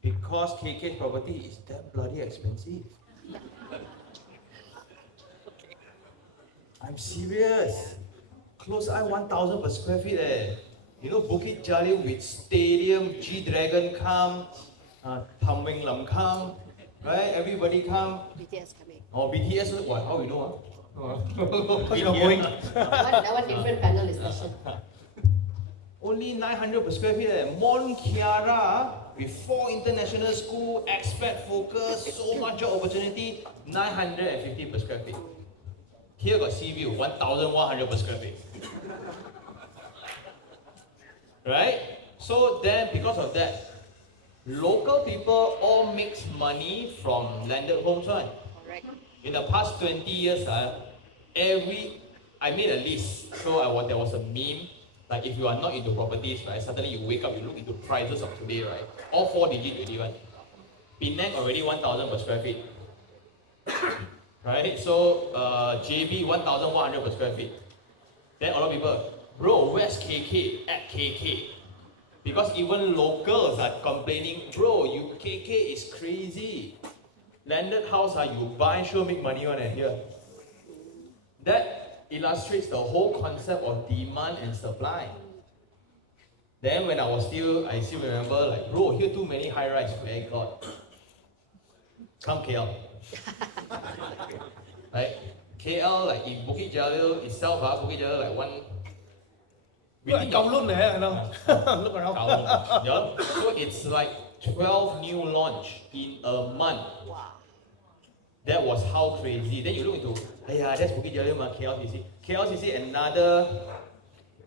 Because KK's property is that bloody expensive. I'm serious. Close eye 1,000 per square feet Bukit Jalil with stadium, G-Dragon come, Tham Wing Lam come, right? Everybody come. BTS coming. Oh, BTS, what? How we know? Because you're going. That one different panelist question. Only 900 per square feet Mon Kiara with 4 international school, expat focus, so much job opportunity, 950 per square feet. Here got sea view, 1,100 per square feet. Right? So then, because of that, local people all makes money from landed homes, right? Correct. In the past 20 years, I made a list. So there was a meme, like if you are not into properties, right? Suddenly you wake up, you look into prices of today, right? All 4 digit already, right? Penang already 1,000 per square feet. Right? So JB 1,100 per square feet. Then a lot of people, bro, where's KK? At KK. Because even locals are complaining, bro, you KK is crazy. Landed house, you buy, sure make money on it here. That illustrates the whole concept of demand and supply. Then when I still remember, like, bro, here too many high rise, my God. Come KL. Right? KL, like in Bukit Jalil itself, Bukit Jalil, like one. Like Kowloon there, I know. Look around. Yeah. So it's like 12 new launch in a month. Wow. That was how crazy. Then you look into, that's Bukit Jalil, KLCC. KLCC, another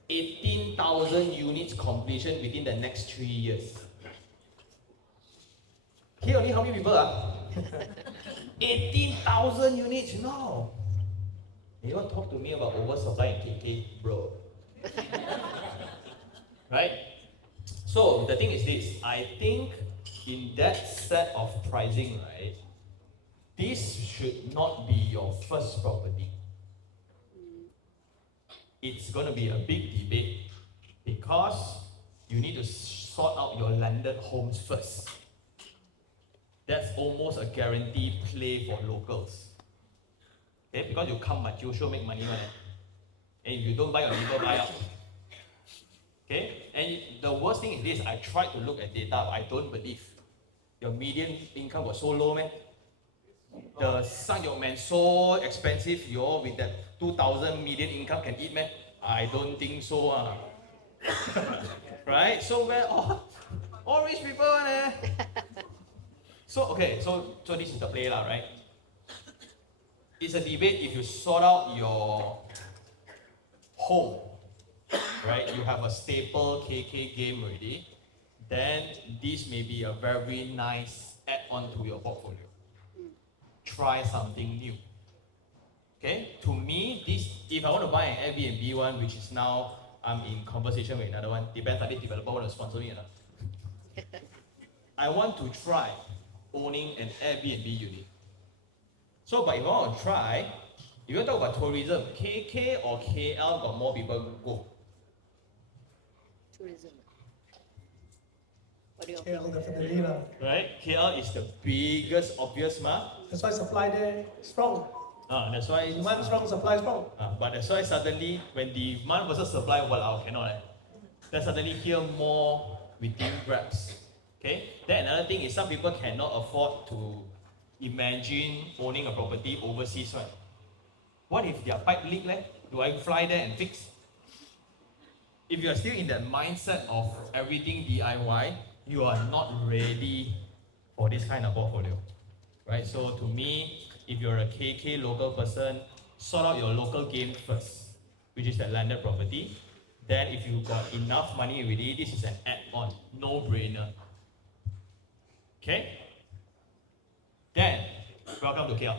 18,000 units completion within the next 3 years. Here only how many people are? 18,000 units, no. You don't talk to me about oversupply in KK, bro. Right? So the thing is this, I think in that set of pricing, right, this should not be your first property. It's going to be a big debate because you need to sort out your landed homes first. That's almost a guaranteed play for locals. Okay? Because you come but you sure make money on it. And if you don't buy, your people buy out. Okay, and the worst thing is this, I tried to look at data, but I don't believe. Your median income was so low, man. The Sang-Yok-Man so expensive, you all with that 2,000 median income can eat, man? I don't think so. Right? So where all rich people, eh? So, okay, so this is the play, lah, right? It's a debate if you sort out your home, right? You have a staple KK game already, then this may be a very nice add-on to your portfolio. Try something new. Okay? To me, this, if I want to buy an Airbnb one, which is now I'm in conversation with another one, depends on the developer want to sponsor me or not. I want to try owning an Airbnb unit. So, but if I want to try, if you talk about tourism, KK or KL got more people go? Tourism. What do you KL definitely lah. Right? KL is the biggest obvious That's why supply there strong. That's why Demand strong, supply strong. but that's why suddenly when demand versus supply, cannot. Then suddenly hear more within grabs. Okay? Then another thing is some people cannot afford to imagine owning a property overseas, right? What if their pipe leak? Do I fly there and fix? If you are still in that mindset of everything DIY, you are not ready for this kind of portfolio, right? So to me, if you're a KK local person, sort out your local game first, which is that landed property. Then if you got enough money already, this is an add-on, no-brainer. Okay? Then, welcome to KL.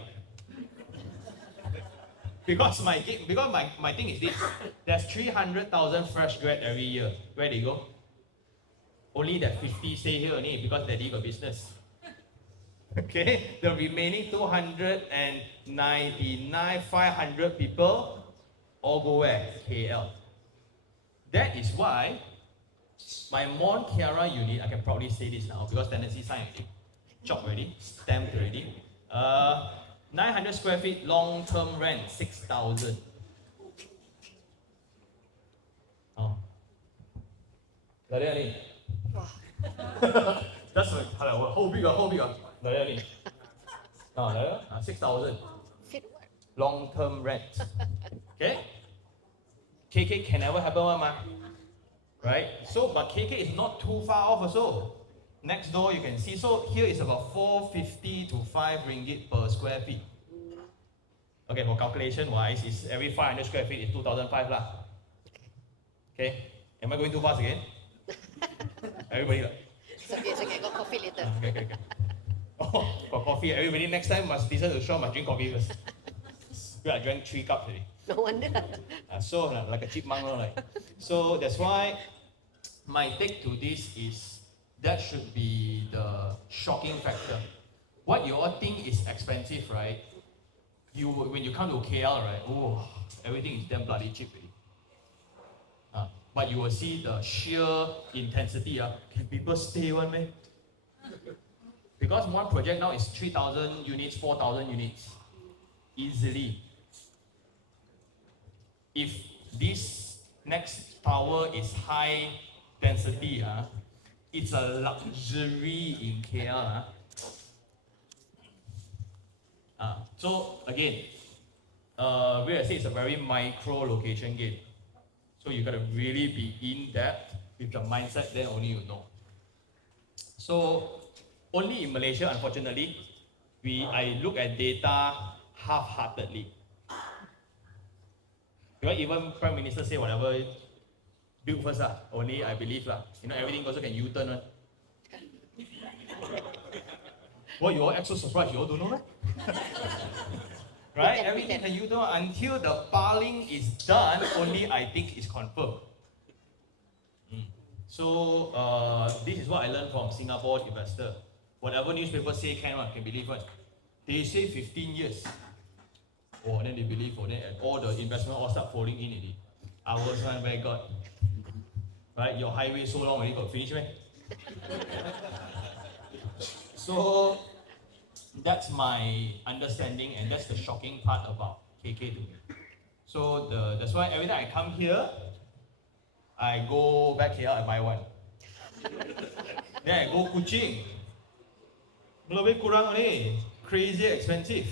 Because my thing is this, there's 300,000 fresh grad every year. Where they go? Only that 50 stay here only because they leave a business. Okay? The remaining 299, 500 people all go where? KL. That is why my Mont Kiara unit, I can proudly say this now because tenancy signed already, chopped already, stamped already. 900 square feet, long-term rent, 6,000. Oh. Like that only. That's how big. Like that only. Like that, 6,000. Long-term rent. Okay? KK can never happen one, right? So, but KK is not too far off also. Next door you can see, so here is about 450 to 5 ringgit per square feet. Okay, for calculation wise, is every 500 square feet is 2,005 lah. Okay, am I going too fast again? Everybody like? It's okay, got coffee later. Okay. Oh, for coffee, everybody next time must listen to the show, must drink coffee first. I drank 3 cups already. No wonder. So, like a chipmunk, So that's why my take to this is that should be the shocking factor. What you all think is expensive, right? When you come to KL, right? Oh, everything is damn bloody cheap already. But you will see the sheer intensity. Can people stay one, man? Because one project now is 3,000 units, 4,000 units. Easily. If this next tower is high density, it's a luxury in KL. So again, real estate is a very micro location game. So you gotta really be in depth with the mindset, then only you know. So only in Malaysia, unfortunately, I look at data half-heartedly. Because even Prime Minister say whatever, build first only I believe everything also can U-turn one. Well, you all act so surprised, you all don't know, right? Right? Everything can U-turn until the piling is done, only I think is confirmed. So this is what I learned from Singapore investor. Whatever newspaper say can believe one. They say 15 years. Oh, then they believe then all the investment all start falling in already. Ours one where got, right? Your highway so long already got finished, man. So that's my understanding, and that's the shocking part about KK to me. So that's why every time I come here, I go back here, I buy one. Then I go Kuching. Lebih kurang ni, crazy expensive.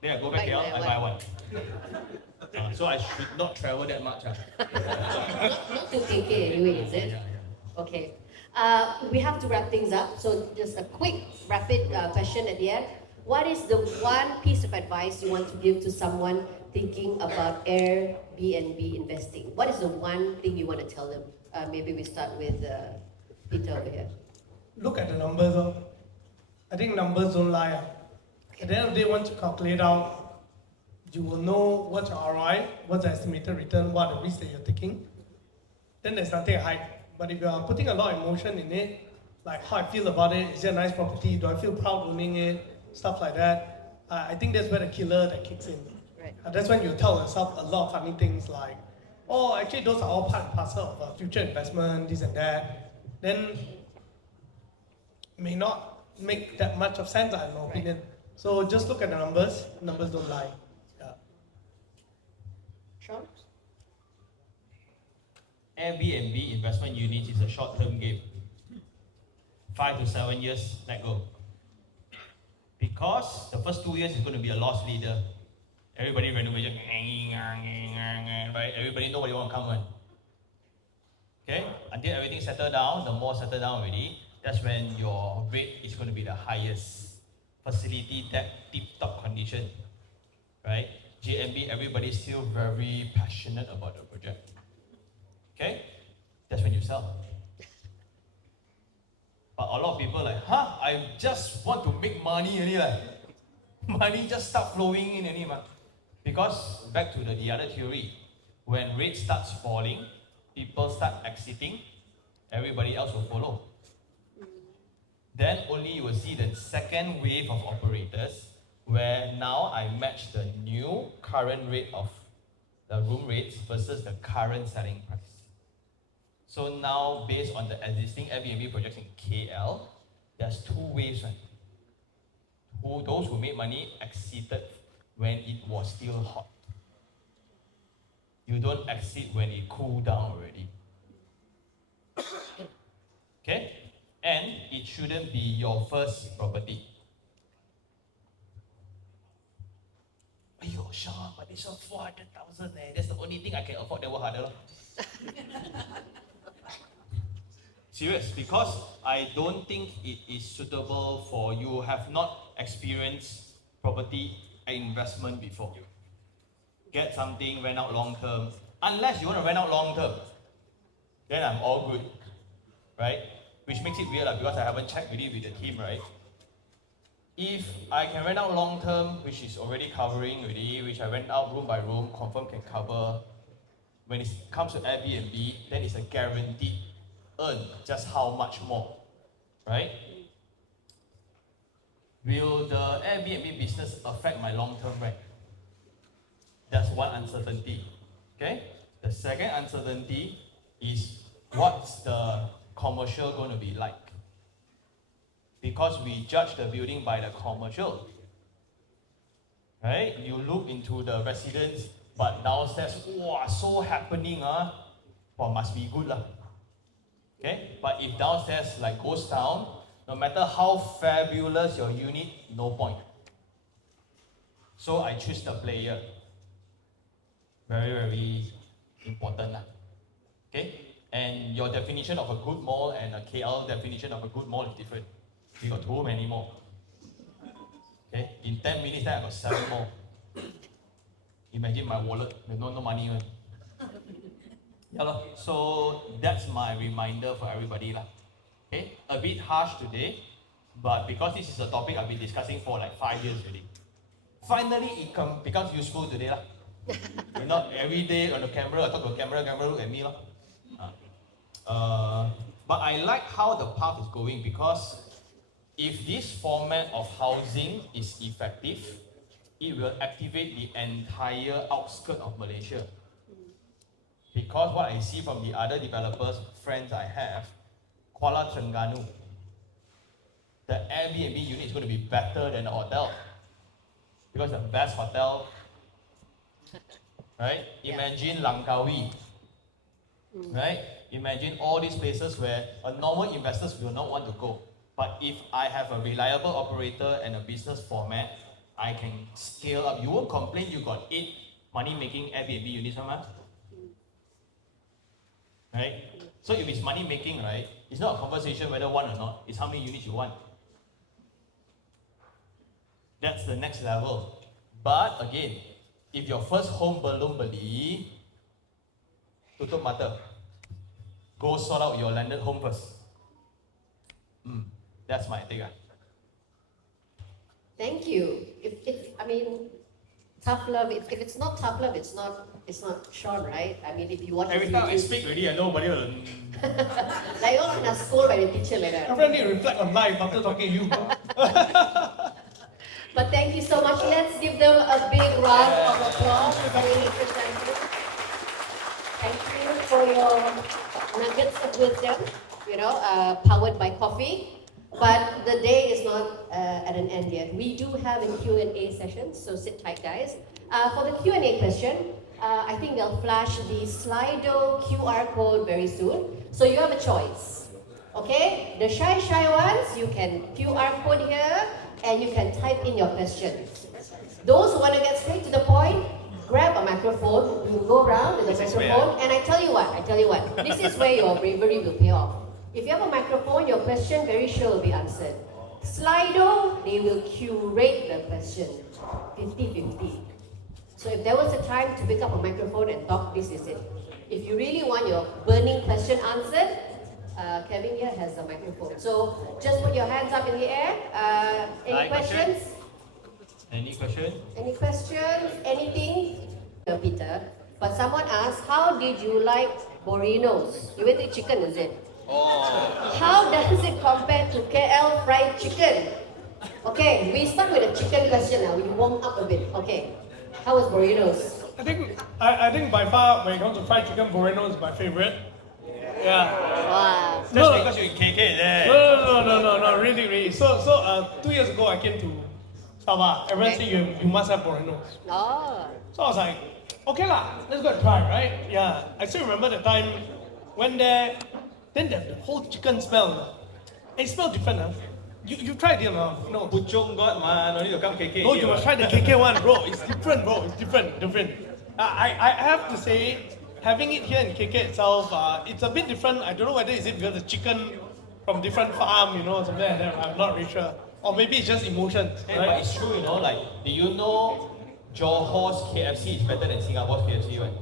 Then I go back here, I buy one. So I should not travel that much. Not to KK anyway, is it? Yeah. Okay. We have to wrap things up. So just a quick, rapid question at the end. What is the one piece of advice you want to give to someone thinking about Airbnb investing? What is the one thing you want to tell them? Maybe we start with Peter over here. Look at the numbers. I think numbers don't lie. At the end of the day, once you calculate out, you will know what's your ROI, what's the estimated return, what are the risks that you're taking. Then there's nothing to hide. But if you are putting a lot of emotion in it, like how I feel about it, is it a nice property, do I feel proud owning it, stuff like that, I think that's where the killer that kicks in. Right. That's when you tell yourself a lot of funny things like, oh, actually those are all part and parcel of future investment, this and that. Then may not make that much of sense, in my opinion. So just look at the numbers don't lie. Yeah. Sean? Airbnb investment unit is a short-term game. 5 to 7 years, let go. Because the first 2 years is going to be a loss leader. Everybody renovation, right? Everybody know what you want to come on. Okay? Until everything settle down, the more settle down already, that's when your rate is going to be the highest. Facility that tip-top condition, right? JMB, everybody's still very passionate about the project. Okay? That's when you sell. But a lot of people are like, I just want to make money only, like. Money just start flowing in only, because back to the other theory, when rate starts falling, people start exiting, everybody else will follow. Then only you will see the second wave of operators, where now I match the new current rate of the room rates versus the current selling price. So now, based on the existing Airbnb projects in KL, there's two waves. Right? Those who made money exited when it was still hot. You don't exit when it cooled down already. Okay? And it shouldn't be your first property. Ayo, Sean, but this one 400,000 That's the only thing I can afford that work harder. Serious, because I don't think it is suitable for you have not experienced property investment before. Get something, rent out long term. Unless you want to rent out long term, then I'm all good, right? Which makes it weird because I haven't checked really with the team, right? If I can rent out long term, which is already covering already, which I rent out room by room, confirm can cover. When it comes to Airbnb, then it's a guaranteed earn just how much more, right? Will the Airbnb business affect my long-term rent? That's one uncertainty, okay? The second uncertainty is what's the commercial going to be like? Because we judge the building by the commercial, right? You look into the residence, but downstairs, wow, so happening, well, must be good lah. Okay, but if downstairs like goes down, no matter how fabulous your unit, no point. So I choose the player. Very, very important lah. Okay, and your definition of a good mall and a KL definition of a good mall is different. We got too many more. Okay, in 10 minutes then I got 7 more. Imagine my wallet with no money. Yeah, so that's my reminder for everybody. Okay, a bit harsh today, but because this is a topic I've been discussing for like 5 years already. Finally, it becomes useful today. Not every day on the camera, I talk to the camera look at me. But I like how the path is going, because if this format of housing is effective, it will activate the entire outskirts of Malaysia. Because what I see from the other developers, friends I have, Kuala Terengganu, the Airbnb unit is going to be better than the hotel. Because the best hotel, right? Imagine Langkawi. right? Imagine all these places where a normal investors will not want to go. But if I have a reliable operator and a business format, I can scale up. You won't complain you got 8 money-making Airbnb units, right? So if it's money-making, right, it's not a conversation whether one or not, it's how many units you want. That's the next level. But again, if your first home belum beli, tutup mata. Go sort out your landed home first. That's my take. Thank you. I mean, tough love. If it's not tough love, it's not Sean, right? I mean, if you watch Every time I speak already, nobody will. like you all kena scold by the teacher like that. Everyone need to reflect on life after talking to you. But thank you so much. Let's give them a big round of applause. Thank you for your nuggets of wisdom, powered by coffee. But the day is not at an end yet. We do have a Q&A session, so sit tight, guys. For the Q&A question, I think they'll flash the Slido QR code very soon. So you have a choice, okay? The shy ones, you can QR code here, and you can type in your questions. Those who want to get straight to the point, grab a microphone, you go around with the microphone, and I tell you what, this is where your bravery will pay off. If you have a microphone, your question very sure will be answered. Slido, they will curate the question, 50-50. So if there was a time to pick up a microphone and talk, this is it. If you really want your burning question answered, Kevin here has the microphone. So just put your hands up in the air. Any questions? Any question? Any questions? Anything? Peter. But someone asked, how did you like Borinos? You went to chicken, is it? Oh. How does it compare to KL fried chicken? Okay, we start with a chicken question now. We warm up a bit. Okay. How was Borinos? I think by far when it comes to fried chicken, Moreno is my favorite. Yeah. Wow. That's because you're in KK there. No, really. So 2 years ago I came to Sabah. Everyone said you must have Moreno. Oh. So I was like, okay lah, let's go and try, right? Yeah. I still remember the time went there, then the whole chicken smell. It smelled different, huh? You tried it, no? No. Puchong got man, no need to come KK. No, you must try the KK one, bro. It's different, bro. It's different. I have to say, having it here in KK itself, it's a bit different. I don't know whether is it because the chicken from different farm, something like that. I'm not really sure. Or maybe it's just emotions. Hey, right? but it's true, like, do you know Johor's KFC is better than Singapore's KFC, right?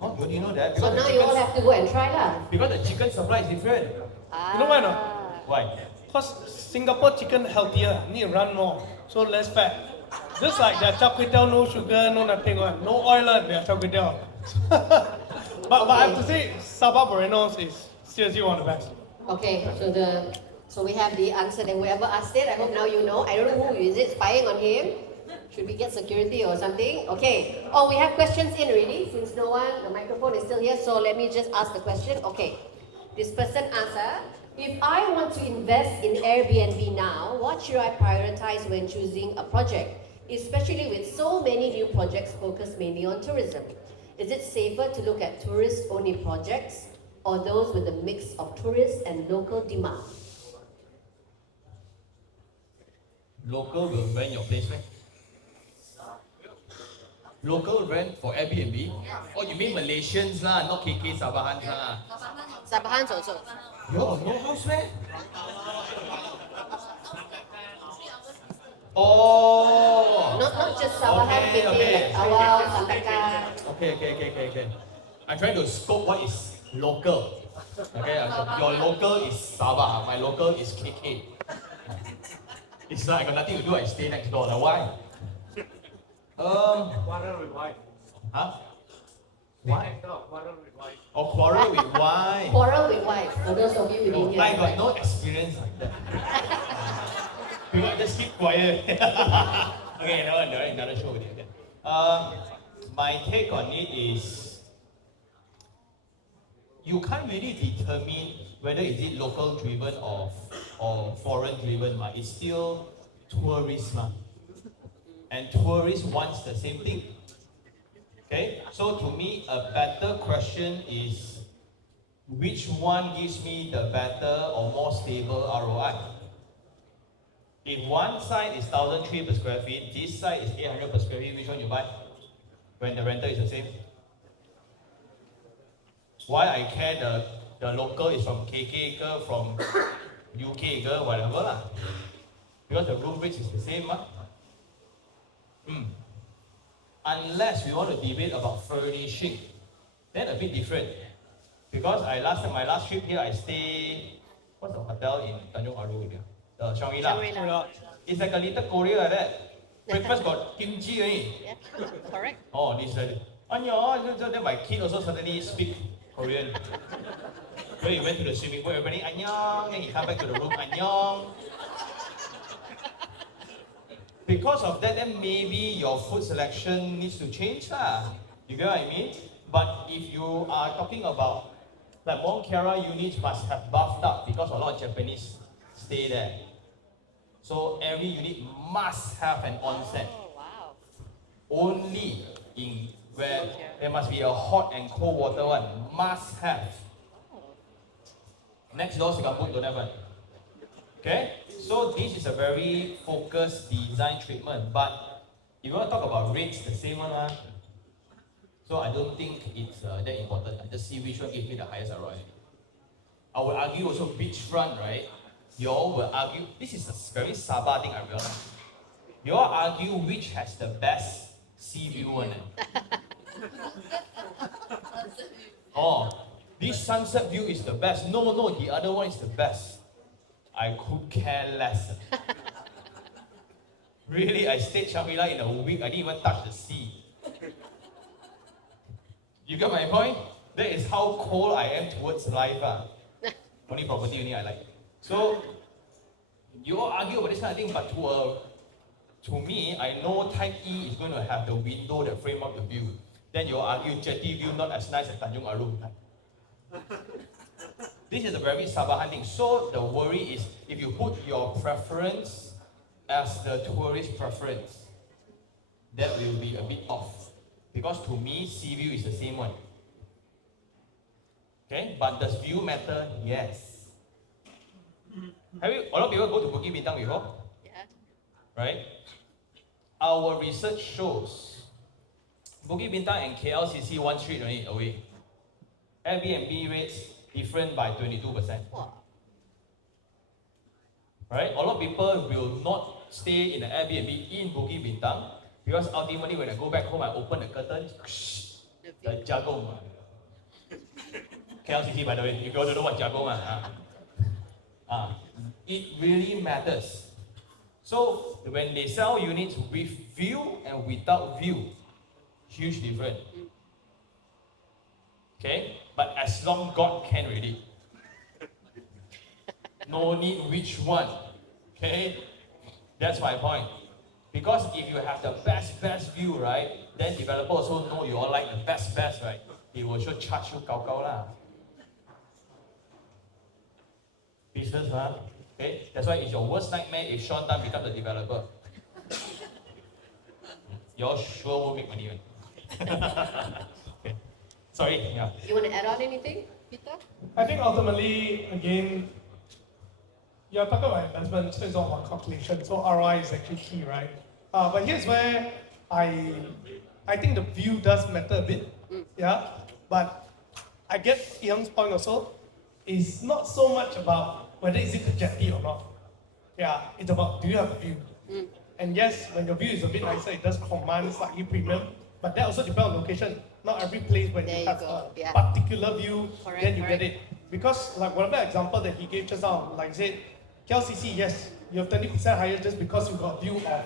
Oh, do you know that? So now you all have to go and try lah. Because the chicken supply is different. You know why not? Why? Because Singapore chicken healthier, need to run more, so less fat. Just like their char kway teow, no sugar, no nothing one, no oil their char kway teow. But I have to say, Sabah Moreno's is seriously one of the best. Okay, so we have the answer. Then whoever asked it, I hope now you know. I don't know who is it spying on him. Should we get security or something? Okay. Oh, we have questions in already. Since no one, the microphone is still here. So let me just ask the question. Okay. This person answer. If I want to invest in Airbnb now, what should I prioritize when choosing a project? Especially with so many new projects focused mainly on tourism. Is it safer to look at tourist-only projects or those with a mix of tourist and local demand? Local will rent your place, right? Local rent for Airbnb? Oh, you mean Malaysians lah, not KK Sabahans lah. Sabahans also. Yo, no house rent? Oh! Not just Sabahan, KK, like Awal, Santakan. Okay. I'm trying to scope what is local. Okay, your local is Sabah, my local is KK. It's like I got nothing to do, I stay next door. Now why? Quarrel with wife. Huh? Why? Quarrel with wife. Or quarrel with wife. Quarrel with wife, for those of you who didn't hear. I got no experience like that. You might just keep quiet. Okay, another show with you. My take on it is, you can't really determine whether is it local driven or foreign driven. It's still tourist. And tourists wants the same thing. Okay, so to me, a better question is, which one gives me the better or more stable ROI? If one side is 1,003 per square feet, this side is 800 per square feet, which one you buy? When the rental is the same? Why I care the local is from KK ke, from UK ke, whatever lah. Because the room rates is the same mah. Unless we want to debate about furnishing, then a bit different. Because my last trip here, I stay, what's the hotel in Tanjung Aru here? The Shangri-La. Shangri-La. It's like a little Korea like that. Breakfast got kimchi only. Yeah, correct. Oh, this like, annyeong. Then my kid also suddenly speak Korean. So he went to the swimming pool, everybody annyeong. Then he come back to the room, annyeong. Because of that, then maybe your food selection needs to change lah. You get what I mean? But if you are talking about like Mont Kiara units must have bathtub because a lot of Japanese stay there. So every unit must have an onsen. Oh, wow. Only in where there must be a hot and cold water one. Must have. Next door Singapore don't have one. Okay? So this is a very focused design treatment. But if you want to talk about rates, the same one. So I don't think it's that important. I just see which one gives me the highest ROI. I would argue also beachfront, right? You all will argue, this is a very Sabah thing I realize. You all argue which has the best sea view one. Oh, this sunset view is the best. No, the other one is the best. I could care less. Really, I stayed Shangri-La in a week. I didn't even touch the sea. You get my point? That is how cold I am towards life. Only property only I like. So, you all argue about this kind of thing, but to me, I know Type E is going to have the window that frame up the view. Then you all argue jetty view not as nice as Tanjung Aru. This is a very Sabahan thing. So the worry is if you put your preference as the tourist preference, that will be a bit off. Because to me, sea view is the same one. Okay, but does view matter? Yes. Have you, a lot of people go to Bukit Bintang before? Yeah. Right? Our research shows Bukit Bintang and KLCC one street only away. Airbnb rates different by 22%. Wow. Right? A lot of people will not stay in an Airbnb in Bukit Bintang because ultimately when I go back home, I open the curtain, the jagung. KLCC, by the way, if you all don't know what jagung it really matters. So when they sell units with view and without view, huge difference. Okay? But as long God can really. No need which one. Okay? That's my point. Because if you have the best view, right, then developer also know you all like the best, right? They will sure charge you gao lah. Business, huh? Okay? That's why it's your worst nightmare if Sean Tan becomes the developer. You all sure won't make money. Okay. Sorry, yeah. You want to add on anything, Peter? I think ultimately, again, you're talking about investment, so it's all about calculation. So ROI is actually key, right? But here's where I think the view does matter a bit, yeah. But I get Young's point also. It's not so much about whether is it a jetty or not. Yeah, it's about do you have a view? And yes, when your view is a bit nicer, it does command slightly premium. But that also depends on location. Not every place when There you you have go, a yeah. particular view, Correct, then you correct. get it. Because like whatever example that he gave just now, like I said, KLCC, yes, you have 20% higher just because you got view of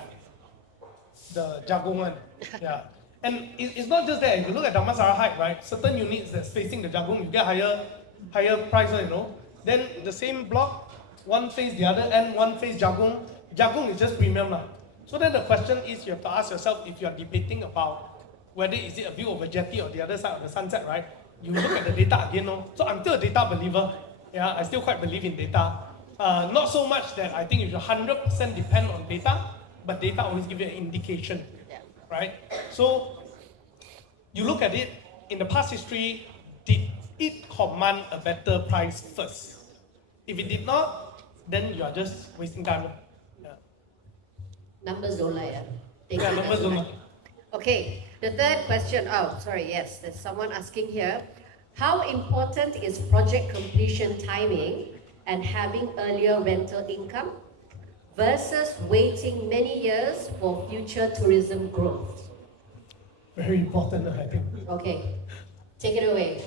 the Jagung one. Yeah. And it's not just that. If you look at Damansara Height, right, certain units that's facing the Jagung, you get higher price, you know. Then the same block, one face the other end, one face Jagung. Jagung is just premium lah. So then the question is, you have to ask yourself if you are debating about whether is it a view of a jetty or the other side of the sunset, right? You look at the data again, no? So I'm still a data believer. Yeah, I still quite believe in data. Not so much that I think you should 100% depend on data, but data always give you an indication, Yeah. right? So you look at it in the past history, did it command a better price first? If it did not, then you are just wasting time. Yeah, Numbers don't lie. Thank yeah you, numbers don't lie. Okay, the third question. Oh, sorry, yes, there's someone asking here. How important is project completion timing and having earlier rental income versus waiting many years for future tourism growth? Very important, I think. Okay, take it away.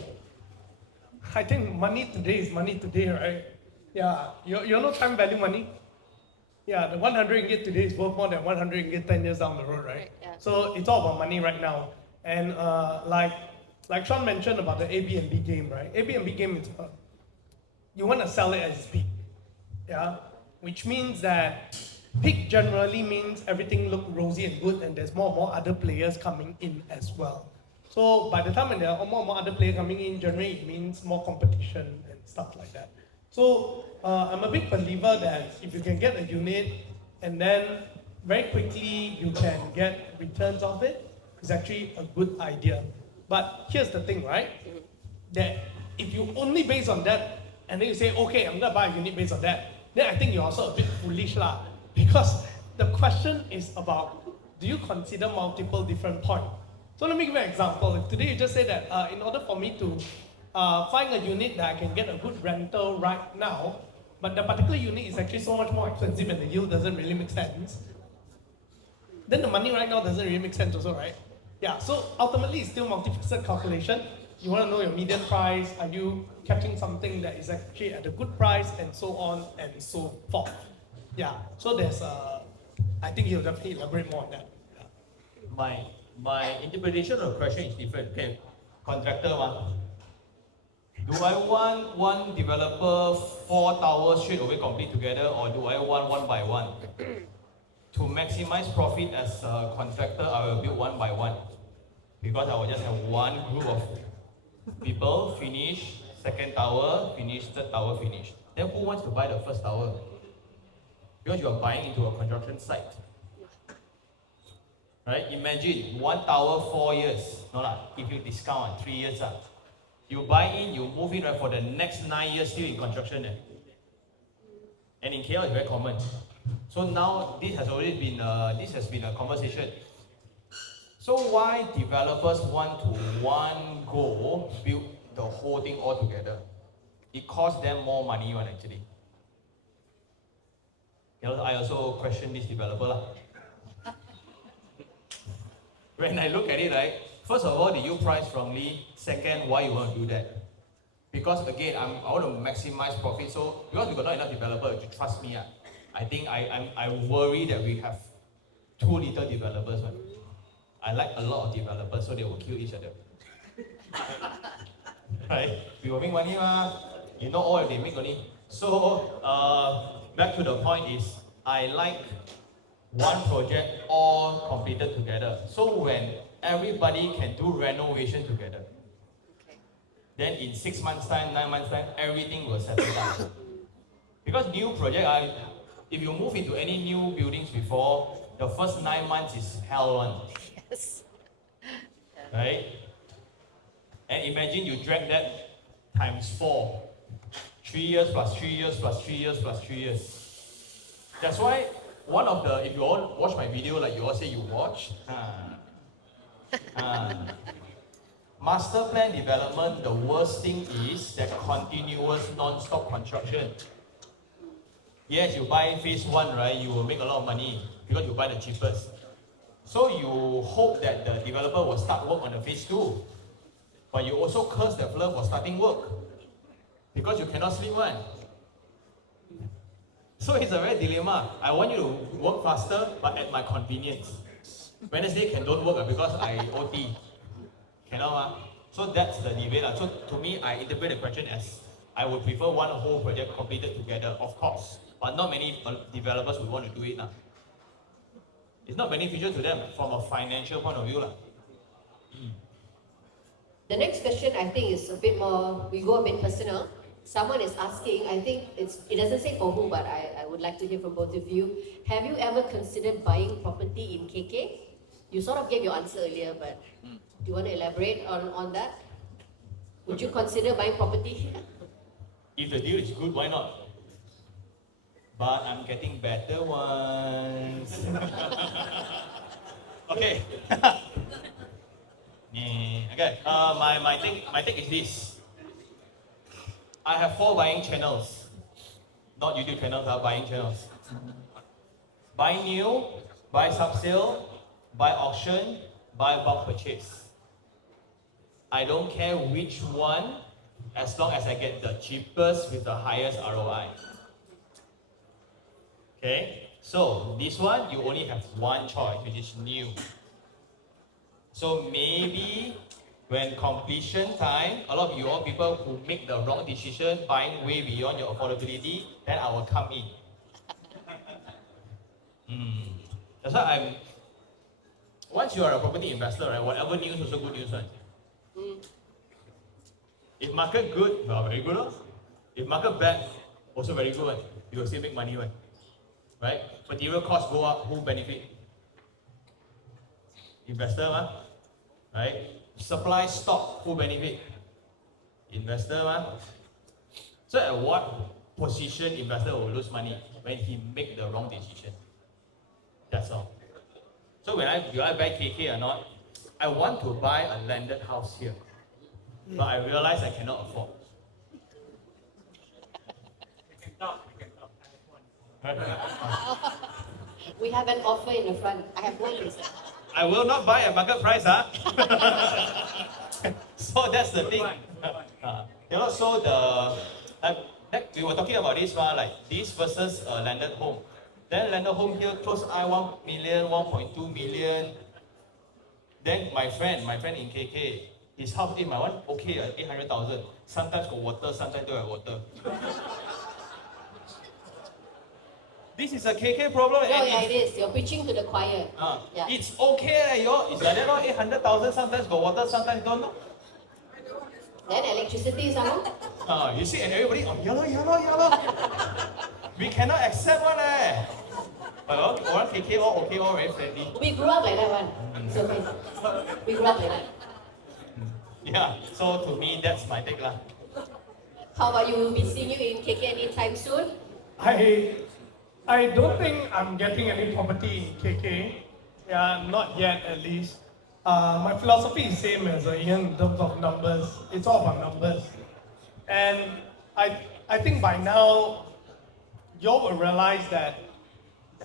I think money today is money today, right? Yeah, you know time value money? Yeah, the 100 ringgit today is worth more than 100 ringgit 10 years down the road, right? Right, yeah. So it's all about money right now. And like Sean mentioned about the Airbnb game, right? Airbnb game is you want to sell it as peak, yeah? Which means that peak generally means everything look rosy and good and there's more and more other players coming in as well. So by the time when there are more and more other players coming in, generally it means more competition and stuff like that. So I'm a big believer that if you can get a unit and then very quickly you can get returns of it, it's actually a good idea. But here's the thing, right? That if you only base on that and then you say, okay, I'm gonna buy a unit based on that, then I think you're also a bit foolish lah. Because the question is about, do you consider multiple different points? So let me give you an example. If today you just say that in order for me to find a unit that I can get a good rental right now, but the particular unit is actually so much more expensive and the yield doesn't really make sense, then the money right now doesn't really make sense also, right? Yeah, so ultimately it's still multifaceted calculation. You want to know your median price, are you catching something that is actually at a good price, and so on and so forth. Yeah, so there's I think he'll definitely elaborate more on that. Yeah. My interpretation of the question is different. Okay, contractor one. Do I want one developer 4 towers straight away complete together, or do I want one by one? To maximize profit as a contractor, I will build one by one. Because I will just have one group of people finish, second tower, finish, third tower, finish. Then who wants to buy the first tower? Because you are buying into a construction site. Right? Imagine one tower 4 years. No lah, if you discount 3 years. You buy in, you move in, right, for the next 9 years still in construction. And in KL it's very common. So now this has already been a conversation. So why developers want to one go build the whole thing all together? It costs them more money one actually. I also question this developer lah. When I look at it, right, first of all, did you price wrongly? Second, why you want to do that? Because again, I want to maximize profit. So because we got not enough developers, you trust me. I think I worry that we have too little developers. Right? I like a lot of developers, so they will kill each other. Right? We will make money, you know all they make money. So back to the point is, I like one project all completed together. So when everybody can do renovation together, then in 6 months time, 9 months time, everything will settle down. Because new project, if you move into any new buildings before, the first 9 months is hell one. Yes. Right? And imagine you drag that times 4. 3 years plus 3 years plus 3 years plus 3 years. That's why one of the, if you all watch my video like you all say you watch, master plan development, the worst thing is that continuous non-stop construction. Yes, you buy phase 1, right, you will make a lot of money because you buy the cheapest. So you hope that the developer will start work on the phase 2. But you also curse the developer for starting work. Because you cannot sleep one. So it's a very dilemma. I want you to work faster, but at my convenience. Wednesday don't work because I OT. Cannot. So that's the debate. So to me, I interpret the question as I would prefer one whole project completed together, of course. But not many developers would want to do it. It's not beneficial to them from a financial point of view. The next question I think is a bit more, we go a bit personal. Someone is asking, I think it doesn't say for who, but I would like to hear from both of you. Have you ever considered buying property in KK? You sort of gave your answer earlier, but... Do you want to elaborate on that? Would you consider buying property? If the deal is good, why not? But I'm getting better ones. Okay. Okay. My take is this. I have 4 buying channels. Not YouTube channels, buying channels. Buy new, buy sub-sale, buy auction, buy bulk purchase. I don't care which one, as long as I get the cheapest with the highest ROI. Okay, so this one you only have one choice, which is new. So maybe when completion time, a lot of you all people who make the wrong decision, buying way beyond your affordability, then I will come in. That's why once you are a property investor, right, whatever news also good news, right? If market good, well, very good. If market bad, also very good. Right? You will still make money, right? Material costs go up, who benefit? Investor, right? Supply stock, who benefit? Investor, So at what position investor will lose money? When he make the wrong decision. That's all. So do I buy KK or not? I want to buy a landed house here, but I realize I cannot afford. You can talk. We have an offer in the front. I have one list. I will not buy at market price, So that's the thing. So we were talking about this one, like this versus a landed home. Then landed home here close 1 million, 1.2 million. Then my friend in KK, his house, my one okay at 800,000. Sometimes got water, sometimes don't have water. This is a KK problem. No, yeah, it is. You're preaching to the choir. Yeah. It's okay, it's like that, 800,000, sometimes got water, sometimes don't. Then electricity is on. You see, and everybody, yellow. We cannot accept one. But orang KK all okay, all very friendly. We grew up like that one. It's okay. We grew up like that. Yeah, so to me, that's my take lah. How about you? Will be seeing you in KK anytime soon? I don't think I'm getting any property in KK. Yeah, not yet at least. My philosophy is same as Ian in terms of numbers. It's all about numbers. And I think by now, you all will realize that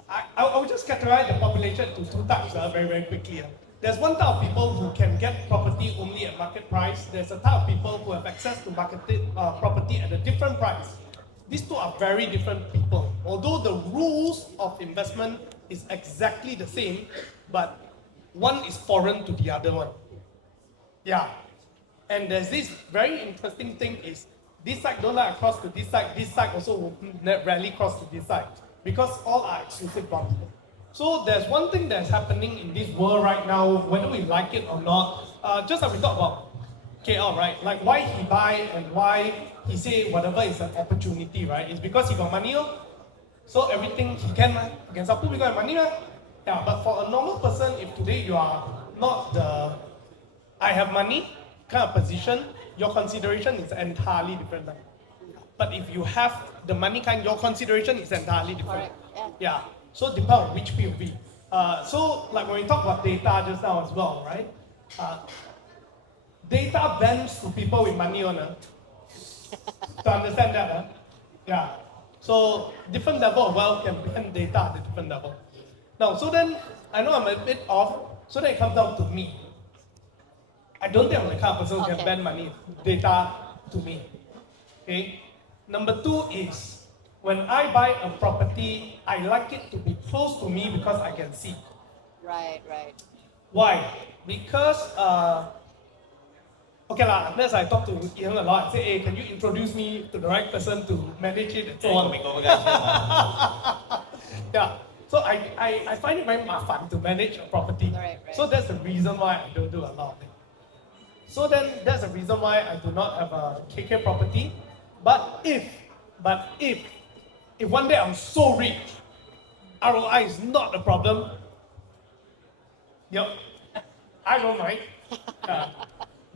I will just categorize the population to 2 types very, very quickly. There's one type of people who can get property only at market price. There's a type of people who have access to property at a different price. These two are very different people. Although the rules of investment is exactly the same, but one is foreign to the other one. Yeah. And there's this very interesting thing is, this side don't like cross to this side also will rarely cross to this side, because all are exclusive bonds. So there's one thing that's happening in this world right now, whether we like it or not, just like we talk about KL, right? Like why he buy and why he say whatever is an opportunity, right? It's because he got money, so everything he can support because money, Yeah, but for a normal person, if today you are not the I have money kind of position, your consideration is entirely different. But if you have the money kind, your consideration is entirely different. Correct. Yeah. So it depends on which POV. So like when we talk about data just now as well, right? Data bends to people with money on to understand that. Yeah. So different level of wealth can bend data at a different level. Now, so then I know I'm a bit off, so then it comes down to me. I don't think I'm the kind of person who can bend money data to me. Okay? Number 2 is when I buy a property, I like it to be close to me because I can see. Right. Why? Because okay lah, unless I talk to Ian a lot, I say, hey, can you introduce me to the right person to manage it and so on. Yeah. So I find it very fun to manage a property. Right. So that's the reason why I don't do a lot of it. So then that's the reason why I do not have a KK property. But if one day I'm so rich, ROI is not a problem. Yep, I don't mind.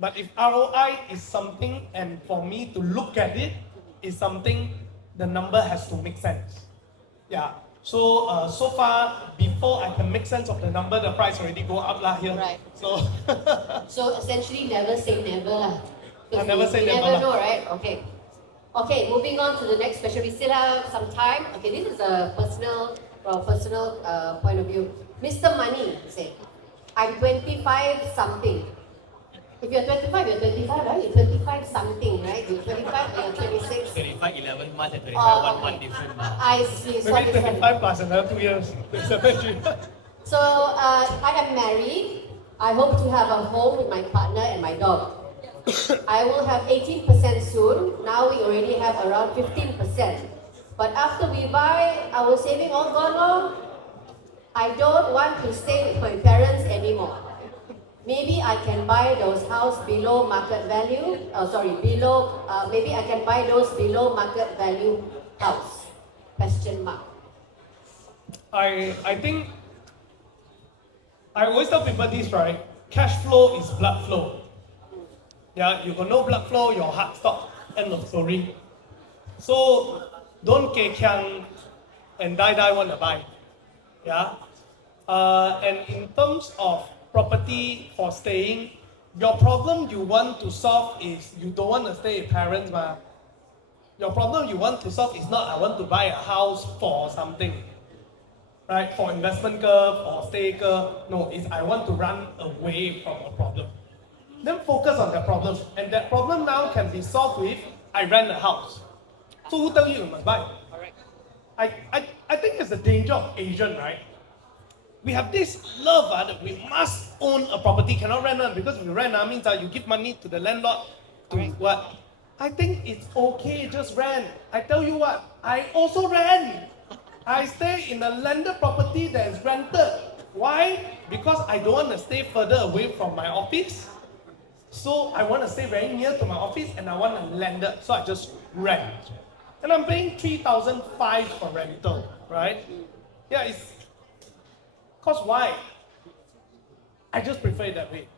But if ROI is something, and for me to look at it is something, the number has to make sense. Yeah. So so far, before I can make sense of the number, the price already go up lah here. Right. So So essentially, never say never lah. Because never we say never never lah. know, right? Okay. Okay, moving on to the next question. We still have some time. Okay, this is a personal, point of view. Mr. Money say, I'm 25 something. If you're 25, you're 25, right? You're 25 something, right? You're 25 or you're 26. 25, 11 months and 25, Oh, 1 month okay. different. I see. So maybe different. 25 plus another 2 years. 27. So I am married. I hope to have a home with my partner and my dog. I will have 18% soon. Now we already have around 15%. But after we buy, our saving all gone on. I don't want to stay with my parents anymore. Maybe I can buy those house below market value. Maybe I can buy those below market value house. Question mark. I think I always tell people this, right? Cash flow is blood flow. Yeah, you got no blood flow, your heart stop. End of story. So don't kiang and die wanna buy. Yeah. And in terms of property for staying, your problem you want to solve is you don't want to stay with parents, ma. Your problem you want to solve is not I want to buy a house for something, right? For investment curve or stay curve. No, it's I want to run away from a problem. Then focus on that problem, and that problem now can be solved with I rent a house. So who tell you must buy? I think it's the danger of Asian, right? We have this love that we must own a property, cannot rent it, because if you rent means you give money to the landlord to what? I think it's okay, just rent. I tell you what, I also rent. I stay in a landed property that is rented. Why? Because I don't want to stay further away from my office. So I want to stay very near to my office and I want to land it. So I just rent. And I'm paying 3,500 for rental, right? Yeah, it's cause why? I just prefer it that way.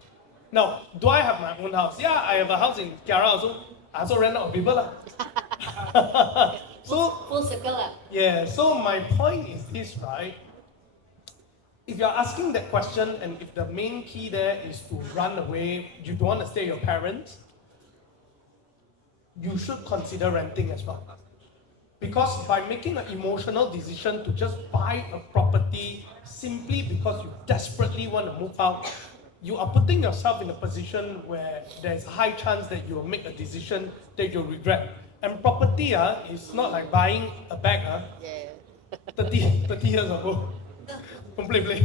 Now, do I have my own house? Yeah, I have a house in Kiara also. I also rent out to people lah. So Full circle lah. yeah, so my point is this, right? If you're asking that question and if the main key there is to run away, you don't want to stay with your parents, you should consider renting as well. Because by making an emotional decision to just buy a property simply because you desperately want to move out, you are putting yourself in a position where there's a high chance that you will make a decision that you'll regret. And property is not like buying a bag 30 years ago. Completely.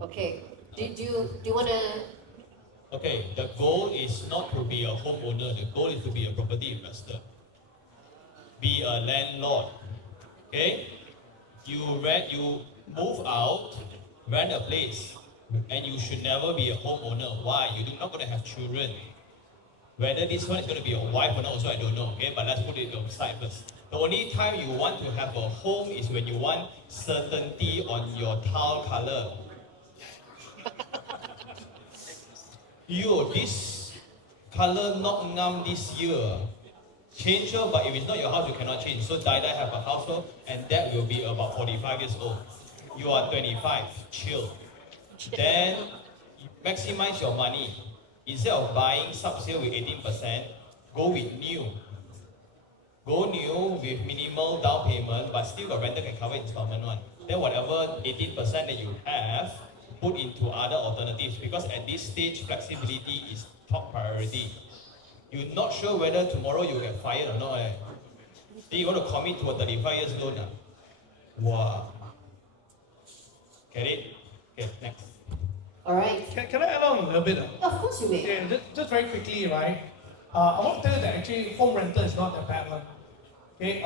Okay. Do you want to? Okay, the goal is not to be a homeowner, the goal is to be a property investor. Be a landlord. Okay? You move out, rent a place, and you should never be a homeowner. Why? You're not going to have children. Whether this one is going to be your wife or not, also I don't know. Okay, but let's put it aside first. The only time you want to have a home is when you want certainty on your tile color. This color not ngam this year. Change her, but if it's not your house, you cannot change. So die have a household, and that will be about 45 years old. You are 25, chill. Then maximize your money. Instead of buying sub-sale with 18%, go with new. Go new with minimal down payment, but still the rental can cover installment one. Then whatever 18% that you have, put into other alternatives, because at this stage, flexibility is top priority. You're not sure whether tomorrow you get fired or not. Then you want to commit to a 35 years loan. Wow. Get it? Okay, next. All right. Can I add on a little bit? Of course you may. Yeah, just very quickly, right? I want to tell you that actually home rental is not that bad one. Okay,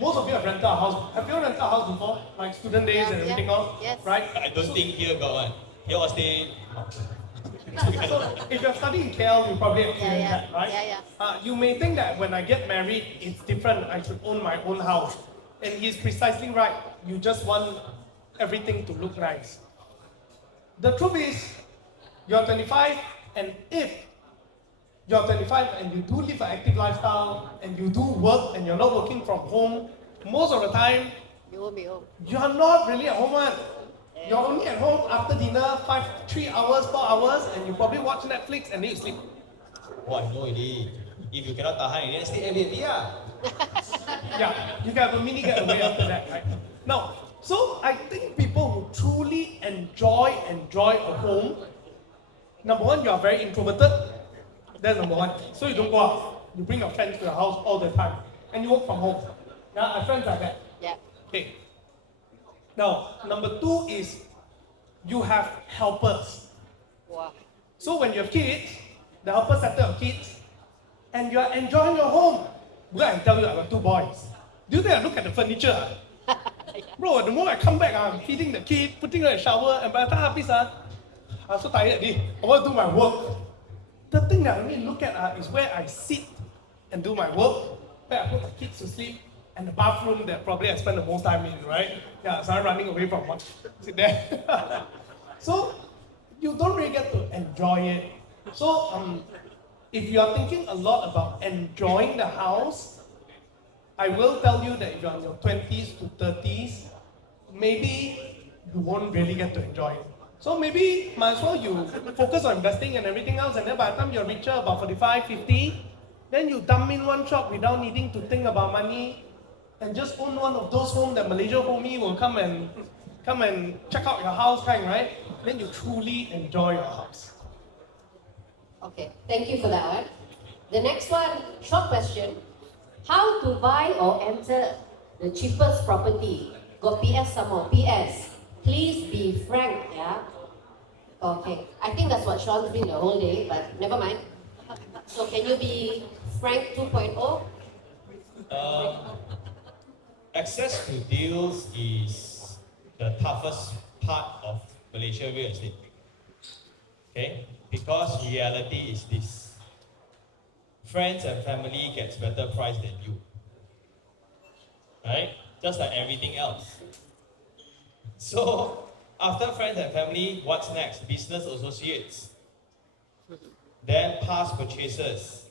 most of you have rented a house. Have you rented a house before? Like student days and everything else? Yes. Right? I don't think here got one. Here all stay. So if you're studying in KL, you probably experience Yeah, that, right? yeah. You may think that when I get married, it's different. I should own my own house. And he's precisely right. You just want everything to look nice. The truth is, You're 25, and if you're 25 and you do live an active lifestyle and you do work and you're not working from home, most of the time, You won't be home. you're not really at home. You're only at home after dinner, 3 hours, 4 hours, and you probably watch Netflix and then you sleep. Oh, I know already. If you cannot tahan, then stay Airbnb. Yeah, you can have a mini getaway after that, right? Now, so I think people who truly enjoy a home, number one, you are very introverted. That's number one. So you don't go out. You bring your friends to your house all the time. And you work from home. Yeah, my friends are that. Yeah. Okay. Now, number two is you have helpers. Wow. So when you have kids, the helpers set up kids, and you are enjoying your home. Because I tell you, I got 2 boys. Do you think I look at the furniture? Bro, the moment I come back, I'm feeding the kid, putting her in the shower, and by the time I finish, I'm so tired already. I want to do my work. The thing that I really look at is where I sit and do my work, where I put the kids to sleep, and the bathroom that probably I spend the most time in, right? Yeah, so I'm running away from one. Sit there. So, you don't really get to enjoy it. So, if you are thinking a lot about enjoying the house, I will tell you that if you're in your 20s to 30s, maybe you won't really get to enjoy it. So maybe might as well you focus on investing and everything else, and then by the time you're richer, about 45, 50, then you dump in one shop without needing to think about money, and just own one of those homes that Malaysia homie will come and check out your house kind, right? Then you truly enjoy your house. Okay, thank you for that one. The next one, short question. How to buy or enter the cheapest property? Got PS some more. PS. Please be frank, yeah? Okay. I think that's what Sean's been the whole day, but never mind. So can you be frank 2.0? Access to deals is the toughest part of Malaysia real estate. Okay? Because reality is this. Friends and family gets better price than you. Right? Just like everything else. So, after friends and family, what's next? Business associates. Then past purchases.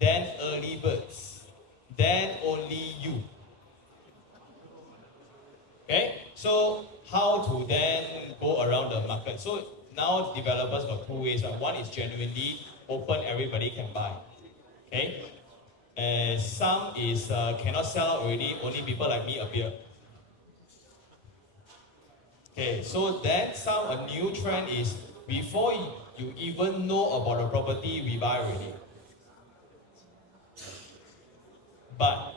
Then early birds. Then only you. Okay? So, how to then go around the market? So, now developers got 2 ways. Right? One is genuinely open, everybody can buy. Okay? And some is cannot sell already, only people like me appear. Okay, so then a new trend is before you even know about the property, we buy already. But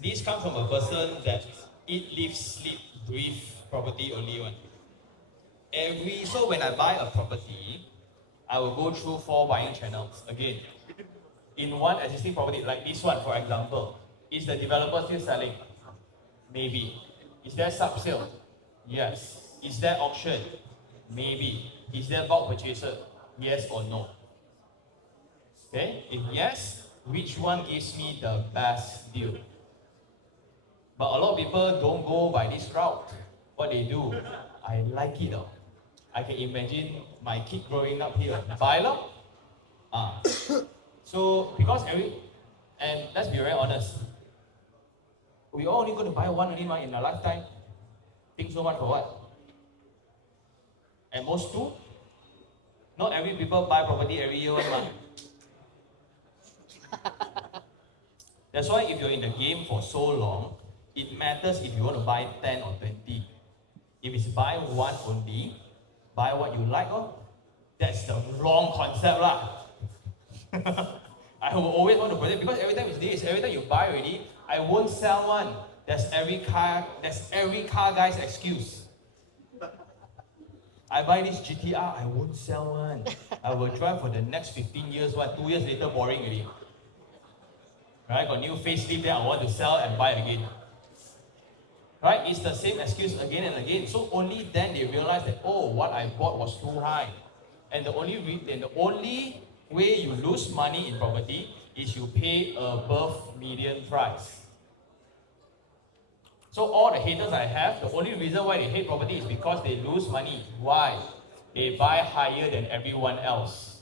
this comes from a person that eat, live, sleep, breathe property only one. So when I buy a property, I will go through 4 buying channels. Again, in one existing property, like this one for example, is the developer still selling? Maybe. Is there sub-sale? Yes. Is there auction? Maybe. Is there bulk purchaser? Yes or no? Okay? If yes, which one gives me the best deal? But a lot of people don't go by this route. What they do, I like it though. I can imagine my kid growing up here. Buy lor. So because and let's be very honest, we all only going to buy one only in our lifetime. Think so much for what? At most 2? Not every people buy property every year one month. That's why if you're in the game for so long, it matters if you want to buy 10 or 20. If it's buy one only, buy what you like, that's the wrong concept lah. I will always want to protect because every time it's this, every time you buy already, I won't sell one. That's every car guy's excuse. I buy this GTR, I won't sell one. I will drive for the next 15 years, 2 years later boring already. Right? Got new facelift, then I want to sell and buy again. Right? It's the same excuse again and again. So only then they realize that, what I bought was too high. And the only way you lose money in property is you pay above median price. So all the haters I have, the only reason why they hate property is because they lose money. Why? They buy higher than everyone else.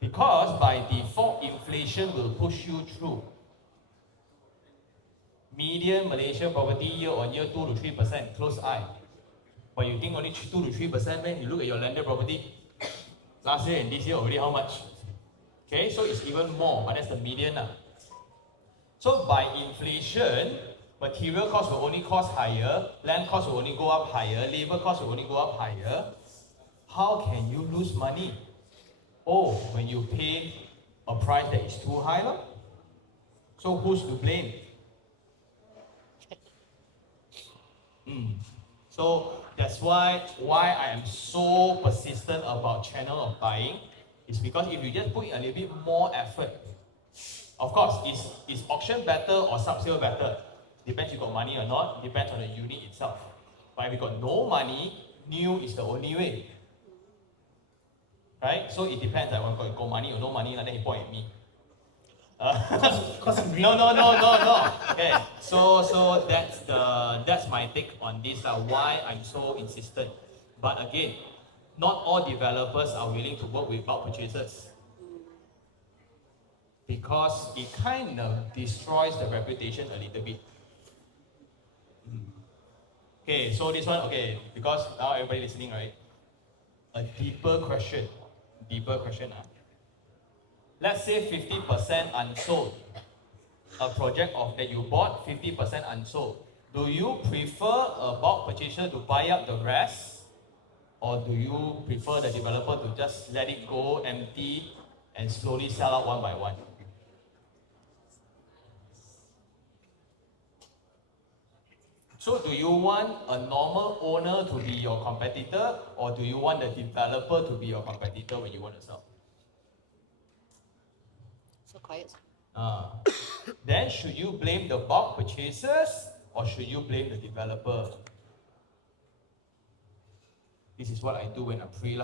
Because by default, inflation will push you through. Median Malaysian property year on year 2 to 3%, close eye. But you think only 2 to 3%, man? You look at your landed property, last year and this year already how much? Okay, so it's even more, but that's the median. So by inflation, material costs will only cost higher, land costs will only go up higher, labor costs will only go up higher. How can you lose money? Oh, when you pay a price that is too high, lah. So who's to blame? So that's why I am so persistent about channel of buying. Is because if you just put in a little bit more effort, of course, is auction better or sub-sale better? Depends if you got money or not, depends on the unit itself. But if you got no money, new is the only way. Right? So it depends, like when you got money or no money, then you point at me. No. Okay, so that's my take on this, why I'm so insistent. But again, not all developers are willing to work with bulk purchasers. Because it kind of destroys the reputation a little bit. Okay, so this one, okay, because now everybody listening, right? A deeper question. Let's say 50% unsold. A project of that you bought, 50% unsold. Do you prefer a bulk purchaser to buy up the rest? Or do you prefer the developer to just let it go empty and slowly sell out one by one? So do you want a normal owner to be your competitor, or do you want the developer to be your competitor when you want to sell? So quiet. Then should you blame the bulk purchasers, or should you blame the developer? This is what I do when I'm free.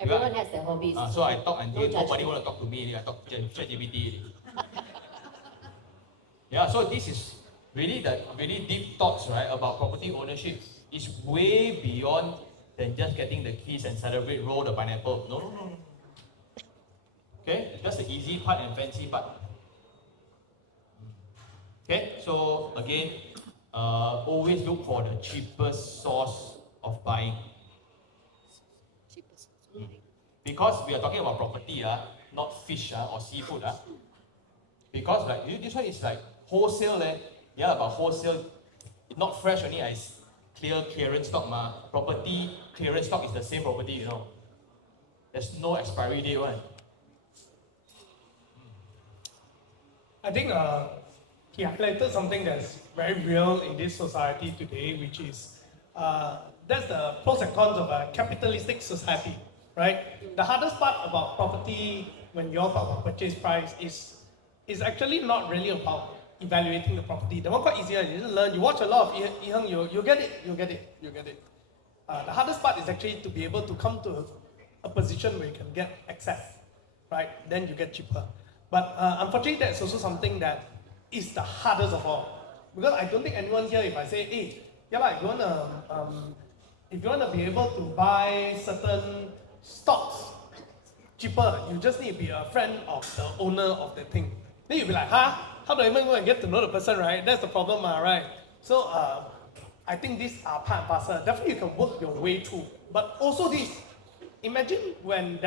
Everyone has their hobbies. So I talk until No nobody judgment. want to talk to me. I talk to ChatGPT. Yeah, so this is really the really deep thoughts, right, about property ownership. It's way beyond than just getting the keys and celebrate, roll the pineapple. No. Okay, that's the easy part and fancy part. Okay, so again, always look for the cheapest source of buying. Cheapest. Because we are talking about property, not fish or seafood. Because like this one is like wholesale. Yeah, but wholesale, not fresh only. It's clearance stock. Property clearance stock is the same property, you know. There's no expiry date one. I think he highlighted something that's very real in this society today, which is that's the pros and cons of a capitalistic society, right? The hardest part about property when you talk about purchase price is actually not really about evaluating the property. The one quite easier, you just learn, you watch a lot of iherng, you get it. The hardest part is actually to be able to come to a position where you can get access, right? Then you get cheaper. But unfortunately, that's also something that is the hardest of all. Because I don't think anyone here, if I say, hey, if you wanna be able to buy certain stocks cheaper, you just need to be a friend of the owner of the thing. Then you'll be like, how do I even go and get to know the person, right? That's the problem, right? So I think these are part and parcel. Definitely you can work your way through. But also this, imagine when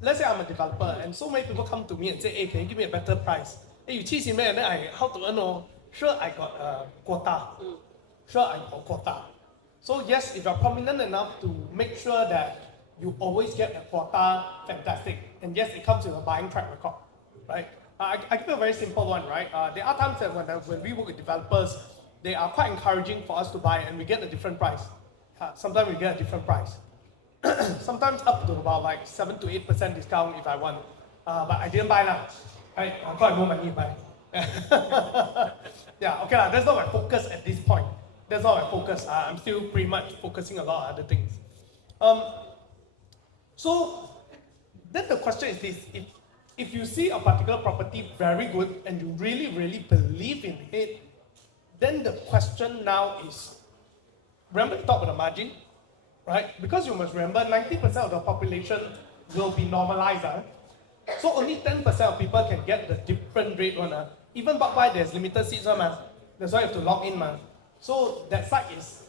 let's say I'm a developer and so many people come to me and say, hey, can you give me a better price? Hey, you cheat me and then how to earn? Sure, I got a quota. So yes, if you're prominent enough to make sure that you always get a quota, fantastic. And yes, it comes with a buying track record, right? I give you a very simple one, right? There are times that when we work with developers, they are quite encouraging for us to buy and we get a different price. Sometimes we get a different price. Sometimes up to about like 7 to 8% discount if I want. But I didn't buy now. Right? I've got no money to buy. Yeah, okay, that's not my focus at this point. That's not my focus. I'm still pretty much focusing a lot on other things. So then the question is this. If you see a particular property very good and you really, really believe in it, then the question now is, remember to talk about the margin, right? Because you must remember 90% of the population will be normalized. So only 10% of people can get the different rate one. Even bak bai, there's limited seats one. That's why you have to log in. So that side is,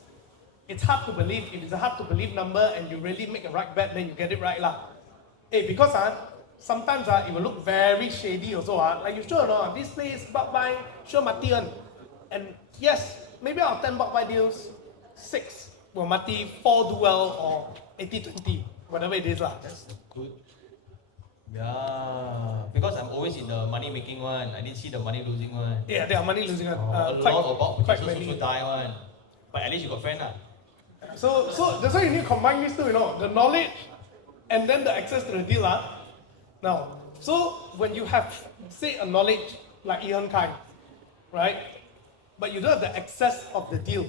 it's hard to believe. If it's a hard to believe number and you really make a right bet, then you get it right. Because sometimes it will look very shady also. Like you sure or not, this place bak bai, sure mati one. And yes, maybe out of 10 bak bai deals, 6 will mati, 4 do well, or 80-20, whatever it is. That's good. Yeah, because I'm always in the money making one. I didn't see the money losing one. Yeah, they are money losing one. A lot of quite purchases many. also die one. But at least you got friend lah. So that's why you need to combine these two, the knowledge and then the access to the deal. Now, so when you have, say, a knowledge like iherng kind, right? But you don't have the access of the deal.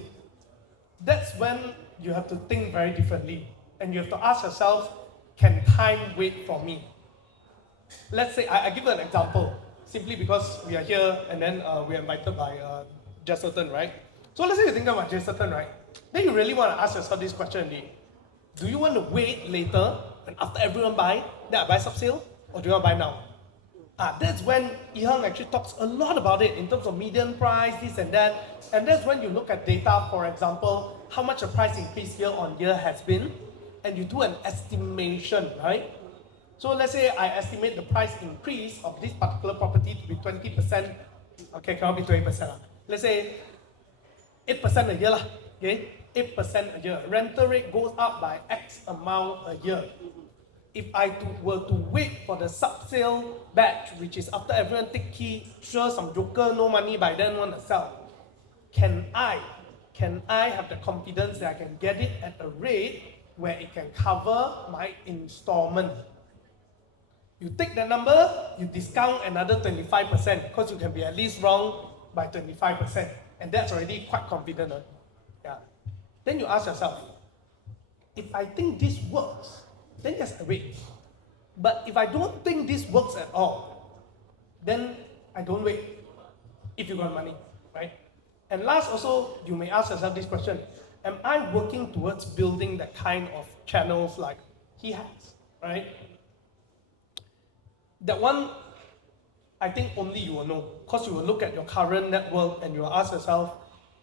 That's when you have to think very differently. And you have to ask yourself, can time wait for me? Let's say, I give you an example, simply because we are here and then we are invited by Jesselton, right? So let's say you think about Jesselton, right? Then you really want to ask yourself this question, do you want to wait later and after everyone buy, then I buy sub-sale? Or do you want to buy now? That's when iherng actually talks a lot about it in terms of median price, this and that. And that's when you look at data, for example, how much the price increase year on year has been, and you do an estimation, right? So let's say I estimate the price increase of this particular property to be 20%. Okay, cannot be 20%. Let's say 8% a year. Okay, 8% a year. Rental rate goes up by X amount a year. If I were to wait for the sub-sale batch, which is after everyone take key, sure some joker, no money by then want to sell. Can I have the confidence that I can get it at a rate where it can cover my installment? You take that number, you discount another 25%, because you can be at least wrong by 25%. And that's already quite confident. Yeah. Then you ask yourself, if I think this works, then yes, I wait. But if I don't think this works at all, then I don't wait, if you got money, right? And last also, you may ask yourself this question, am I working towards building that kind of channels like he has, right? That one, I think only you will know, because you will look at your current network and you will ask yourself,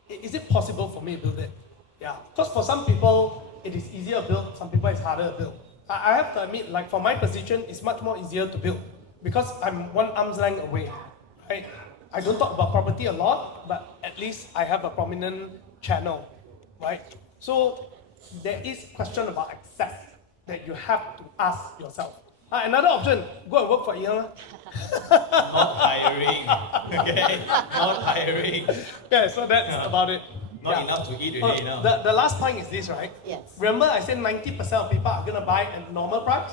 is it possible for me to build it? Yeah, because for some people, it is easier to build, some people it's harder to build. I have to admit, like for my position, it's much more easier to build, because I'm one arm's length away, right? I don't talk about property a lot, but at least I have a prominent channel, right? So there is question about access that you have to ask yourself. Another option, go and work for iherng. Not hiring. Okay? Not hiring. Yeah, so that's about it. Not enough to eat already now. The last point is this, right? Yes. Remember I said 90% of people are going to buy at normal price?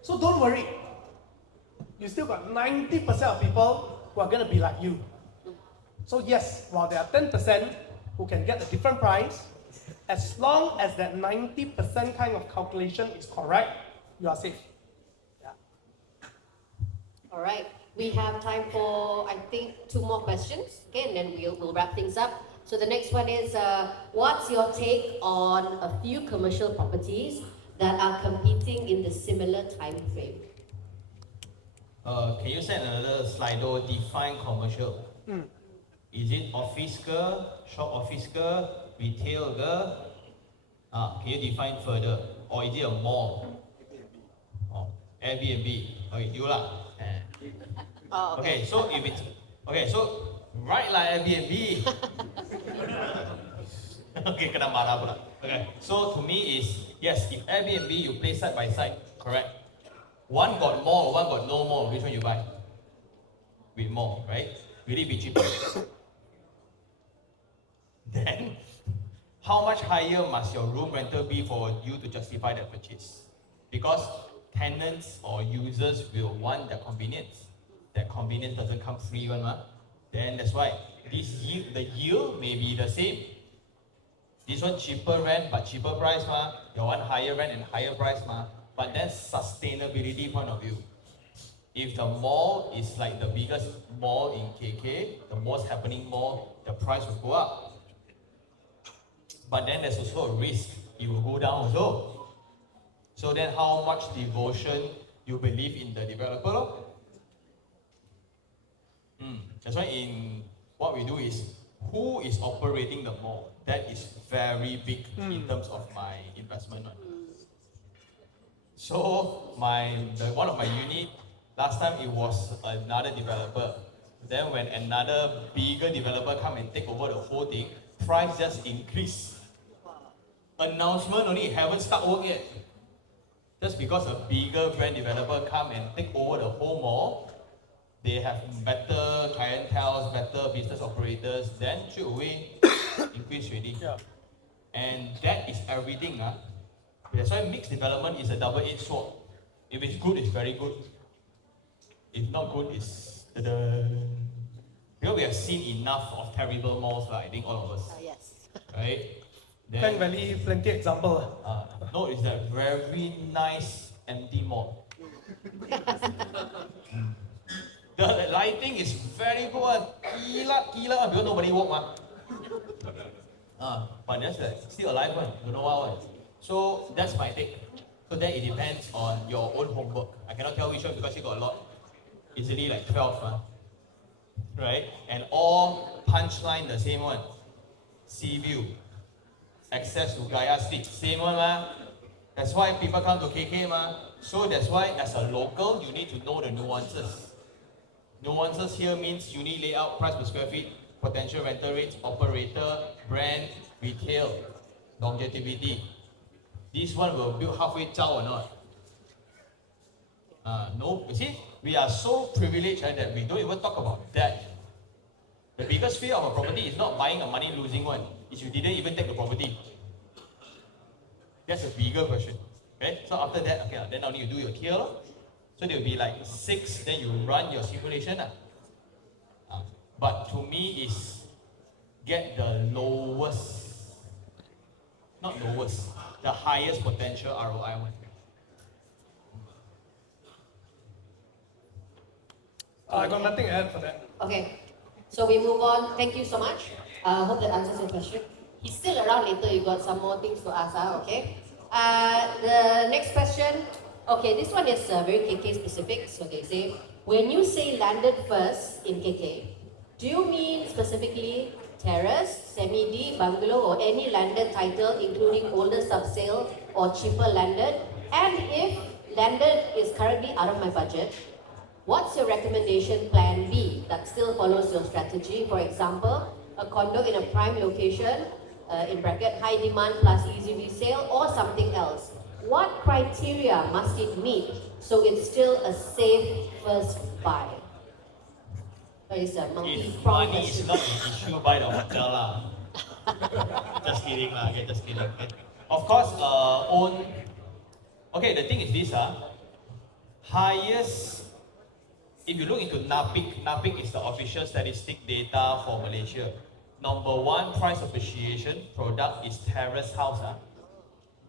So don't worry. You still got 90% of people who are going to be like you. So yes, while there are 10% who can get a different price, as long as that 90% kind of calculation is correct, you are safe. Yeah. All right. We have time for, I think, 2 more questions. Okay, and then we'll wrap things up. So the next one is, what's your take on a few commercial properties that are competing in the similar time frame? Can you send another slide though? Define commercial. Is it office ke, shop office ke, retail ke? Can you define further? Or is it a mall? Airbnb. Okay, you lah. Oh, Okay, so if it's so right like Airbnb. Okay, kena marah pula. Okay, so to me is yes, if Airbnb you play side by side, correct. One got more, one got no more. Which one you buy? With more, right? Will it be cheaper? Then, how much higher must your room rental be for you to justify that purchase? Because tenants or users will want the convenience. That convenience doesn't come free one, then that's why the yield may be the same. This one cheaper rent but cheaper price Your one higher rent and higher price But that's sustainability point of view. If the mall is like the biggest mall in KK, the most happening mall, the price will go up. but then there's also a risk it will go down also. So then how much devotion you believe in the developer? Lor? That's why in what we do is, who is operating the mall? That is very big in terms of my investment. So one of my unit, last time it was another developer. Then when another bigger developer come and take over the whole thing, price just increase. Announcement only haven't started work yet. Just because a bigger brand developer come and take over the whole mall, they have better clientele, better business operators, then straight away increase already. Yeah. And that is everything. That's why mixed development is a double-edged sword. If it's good, it's very good. If not good, it's because we have seen enough of terrible malls, I think all of us. Yes. Right? Klang Valley, plenty example. No, it's a very nice empty mall. The lighting is very good. Gila, because nobody walk. But that's still alive one. Don't know why. So that's my take. So then it depends on your own homework. I cannot tell which one because you got a lot. Easily like 12. Right? And all punchline the same one. Sea view. Access to Gaia Street. Same one. That's why people come to KK. So that's why as a local, you need to know the nuances. Nuances here means unit layout, price per square feet, potential rental rates, operator, brand, retail, longevity. This one will build halfway zao or not? No, you see, we are so privileged that we don't even talk about that. The biggest fear of a property is not buying a money losing one, is you didn't even take the property. That's a bigger question. Okay, so after that, okay, then only you do your tier. So there will be like 6, then you run your simulation. But to me is get the lowest, not lowest, the highest potential ROI one. I got nothing to add for that. Okay, so we move on. Thank you so much. Hope that answers your question. He's still around later. You got some more things to ask. Okay. The next question. Okay, this one is very KK specific. So they say, when you say landed first in KK, do you mean specifically terrace, semi-D, bungalow, or any landed title, including older subsale or cheaper landed? And if landed is currently out of my budget, what's your recommendation plan B that still follows your strategy? For example, a condo in a prime location, in bracket, high demand plus easy resale, or something else. What criteria must it meet so it's still a safe first buy? That is a If multi-pronged money is question. not an issue, buy the hotel lah. Just kidding lah, okay, just kidding. Okay. Of course, okay, the thing is this, highest, if you look into NAPIC is the official statistic data for Malaysia. Number 1 price appreciation product is terrace house.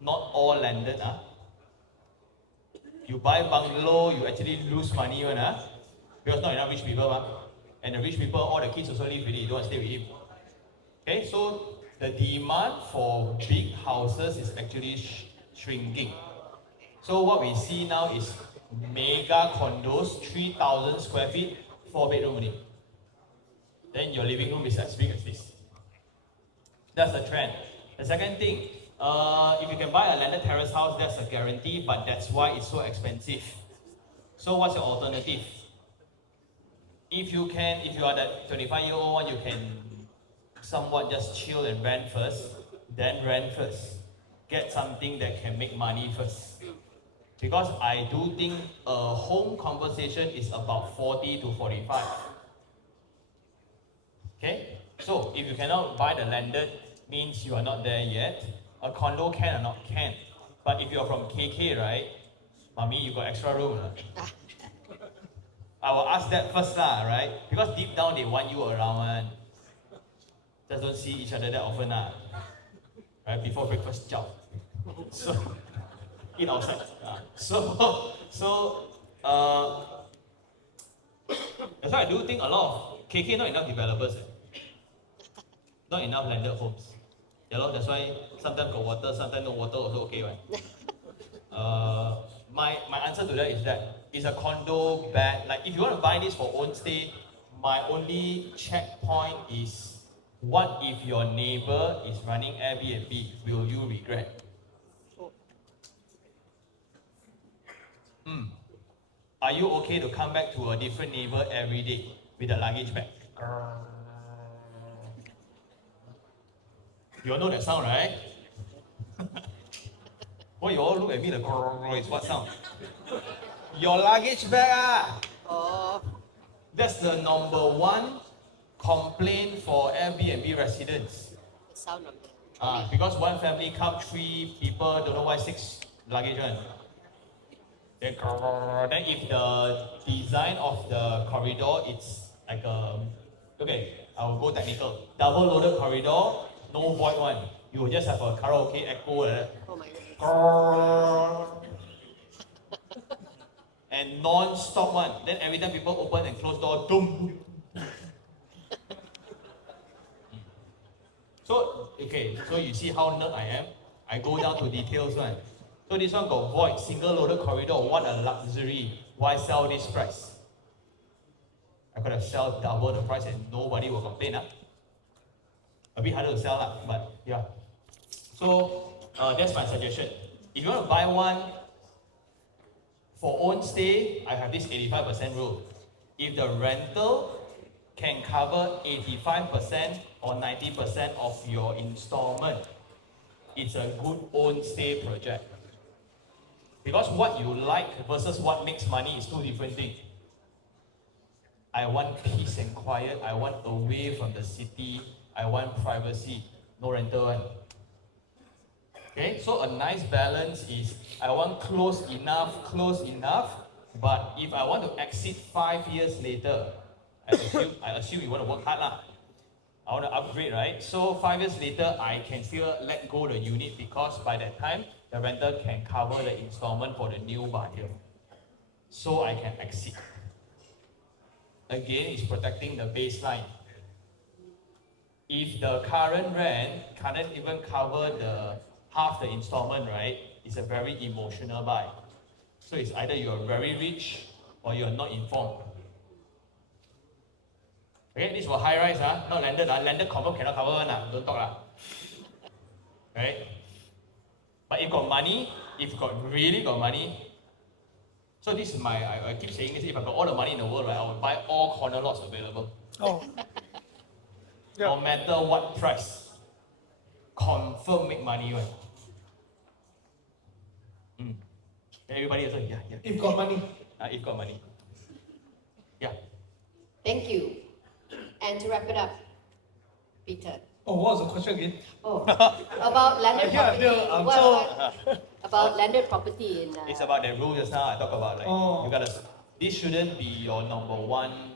Not all landed. You buy bungalow, you actually lose money because not enough rich people. And the rich people, all the kids also live with it, you don't want to stay with him. Okay, so the demand for big houses is actually shrinking. So what we see now is mega condos, 3,000 square feet, 4 bedroom only. Then your living room is as big as this. That's the trend. The second thing, if you can buy a landed terrace house, that's a guarantee, but that's why it's so expensive. So what's your alternative? If you are that 25-year-old one, you can somewhat just chill and rent first, then rent first. Get something that can make money first. Because I do think a home conversation is about 40 to 45. Okay? So if you cannot buy the landed, means you are not there yet. A condo can or not can. But if you're from KK, right? Mommy, you got extra room. I will ask that first, right? Because deep down they want you around. Just don't see each other that often. Right? Before breakfast, job. So, eat outside. That's why I do think a lot of KK not enough developers. Not enough landed homes. Yeah, lor, that's why sometimes got water, sometimes no water also okay, right? My answer to that is that is a condo bad? Like if you want to buy this for own stay, my only checkpoint is what if your neighbor is running Airbnb? Will you regret? Are you okay to come back to a different neighbor every day with a luggage bag? You all know that sound, right? Why you all look at me like it's what sound? Your luggage bag ah! Oh, That's the number one complaint for Airbnb residents. the sound of it. Because one family come 3 people, don't know why 6 luggage one. Then if the design of the corridor it's like a, okay, I'll go technical. Double loaded corridor, no void one. You will just have a karaoke echo Oh my goodness. and non-stop one. Then every time people open and close door, boom. So, okay, so you see how nerd I am? I go down to details one. So this one got void, single loaded corridor, what a luxury. Why sell this price? I could have sold double the price and nobody will complain. A bit harder to sell, but yeah. So that's my suggestion. If you want to buy one for own stay, I have this 85% rule. If the rental can cover 85% or 90% of your installment, it's a good own stay project. Because what you like versus what makes money is 2 different things. I want peace and quiet, I want away from the city, I want privacy, no rental one. Okay, so a nice balance is I want close enough, but if I want to exit 5 years later, I assume you want to work hard lah. I want to upgrade, right? So 5 years later, I can still let go the unit because by that time, the rental can cover the installment for the new buyer. So I can exit. Again, it's protecting the baseline. If the current rent can't even cover the half the installment, right? It's a very emotional buy. So it's either you're very rich or you're not informed. Okay, this was high rise, not landed. Landed confirm cannot cover one, don't talk. Right? But if you got money, if you really got money, so this is I keep saying this, if I got all the money in the world, right, I would buy all corner lots available. Oh. Yeah. No matter what price. Confirm make money, right? Everybody also, yeah. If got money. If got money. Yeah. Thank you. And to wrap it up, Peter. Oh, what was the question again? Oh, about landed Yeah, property. yeah, What about landed property in? It's about that rule just now I talk about, like, Oh. you gotta, this shouldn't be your number one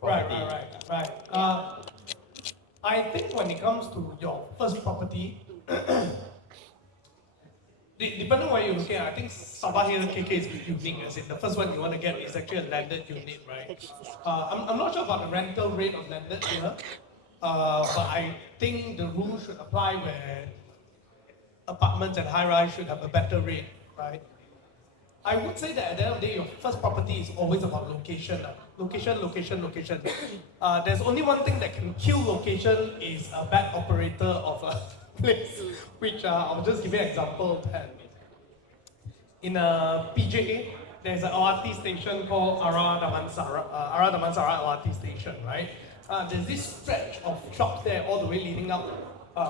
Right. property. I think when it comes to your first property, depending on what you're looking at, I think Sabah here KK is unique. As in the first one you want to get is actually a landed unit, right? I'm not sure about the rental rate of landed here, but I think the rule should apply where apartments and high-rise should have a better rate, right? I would say that at the end of the day, your first property is always about location. Location. There's only one thing that can kill location is a bad operator of a place, which I'll just give you an example. In a PJA, there's an LRT station called Ara Damansara LRT station, right? There's this stretch of shops there all the way leading up,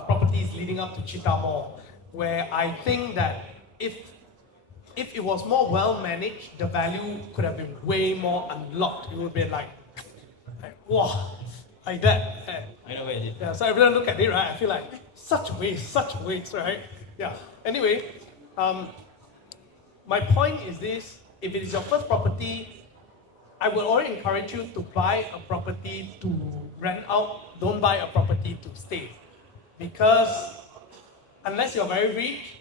properties leading up to Cheetah Mall, where I think that if it was more well managed, the value could have been way more unlocked. It would be like wow, like that. I know where it is. Yeah, so every time I look at it, right, I feel like such waste, right? Yeah. Anyway, my point is this: if it is your first property, I would already encourage you to buy a property to rent out. Don't buy a property to stay, because unless you're very rich,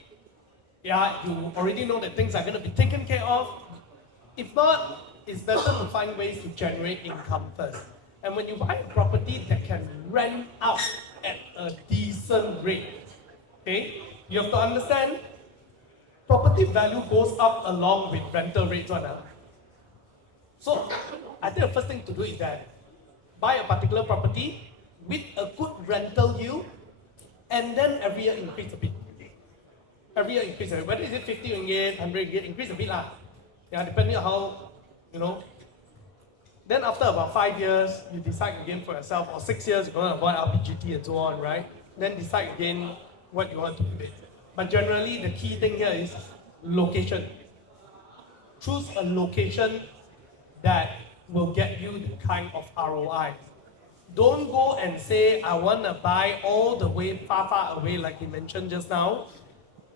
yeah, you already know that things are going to be taken care of. If not, it's better to find ways to generate income first. And when you buy a property that can rent out at a decent rate, Okay? You have to understand, property value goes up along with rental rates. So, I think the first thing to do is that buy a particular property with a good rental yield, and then every year increase a bit. Every year increase a bit. Whether is it 50 ringgit, 100 ringgit, increase a bit lah. Yeah, depending on how, you know. Then after about 5 years, you decide again for yourself, or 6 years, you're going to avoid RPGT and so on, right? Then decide again what you want to do with it. But generally, the key thing here is location. Choose a location that will get you the kind of ROI. Don't go and say, I want to buy all the way far away, like you mentioned just now.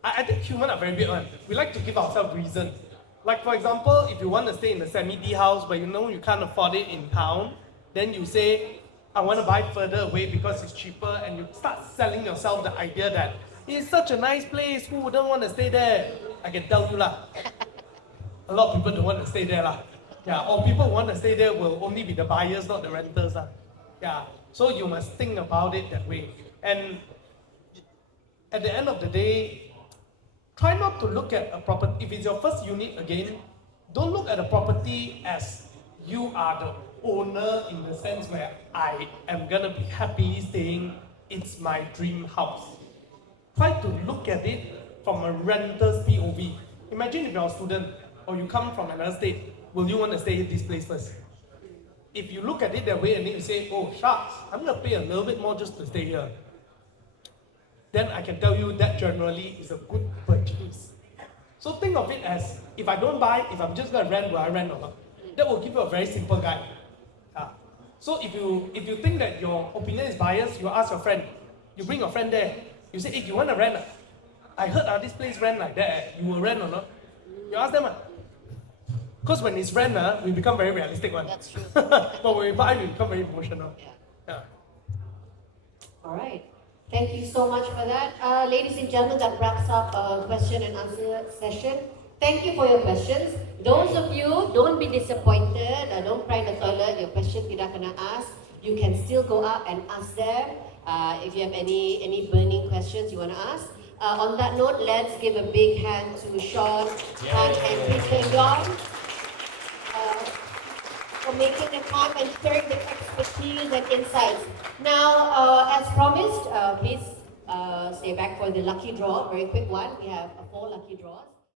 I think humans are very weird one. We like to give ourselves reasons. Like for example, if you want to stay in a semi-D house, but you know you can't afford it in town, then you say, I want to buy further away because it's cheaper, and you start selling yourself the idea that it's such a nice place, who wouldn't want to stay there? I can tell you lah. A lot of people don't want to stay there lah. Yeah, or people who want to stay there will only be the buyers, not the renters lah. Yeah, so you must think about it that way. And at the end of the day, try not to look at a property, if it's your first unit again, don't look at a property as you are the owner in the sense where I am gonna be happy staying, it's my dream house. Try to look at it from a renter's POV. Imagine if you're a student or you come from another state, will you want to stay in this place first? If you look at it that way and then you say, oh shucks, I'm gonna pay a little bit more just to stay here, then I can tell you that generally is a good purchase. So think of it as, if I don't buy, if I'm just gonna rent, will I rent or not? That will give you a very simple guide. So if you think that your opinion is biased, you ask your friend. You bring your friend there. You say, hey, you want to rent? I heard this place rent like that. You will rent or not? You ask them. Because when it's rent, we become very realistic one. That's true. But when we buy, we become very emotional. Yeah. All right. Thank you so much for that. Ladies and gentlemen, that wraps up our question and answer session. Thank you for your questions. Those of you, don't be disappointed. Don't cry in the toilet. Your question tidak kena ask. You can still go up and ask them if you have any burning questions you want to ask. On that note, let's give a big hand to Sean, Han, and Peter Yong for making the time and sharing the expertise and insights. Now, as promised, please stay back for the lucky draw, very quick one. We have 4 lucky draws.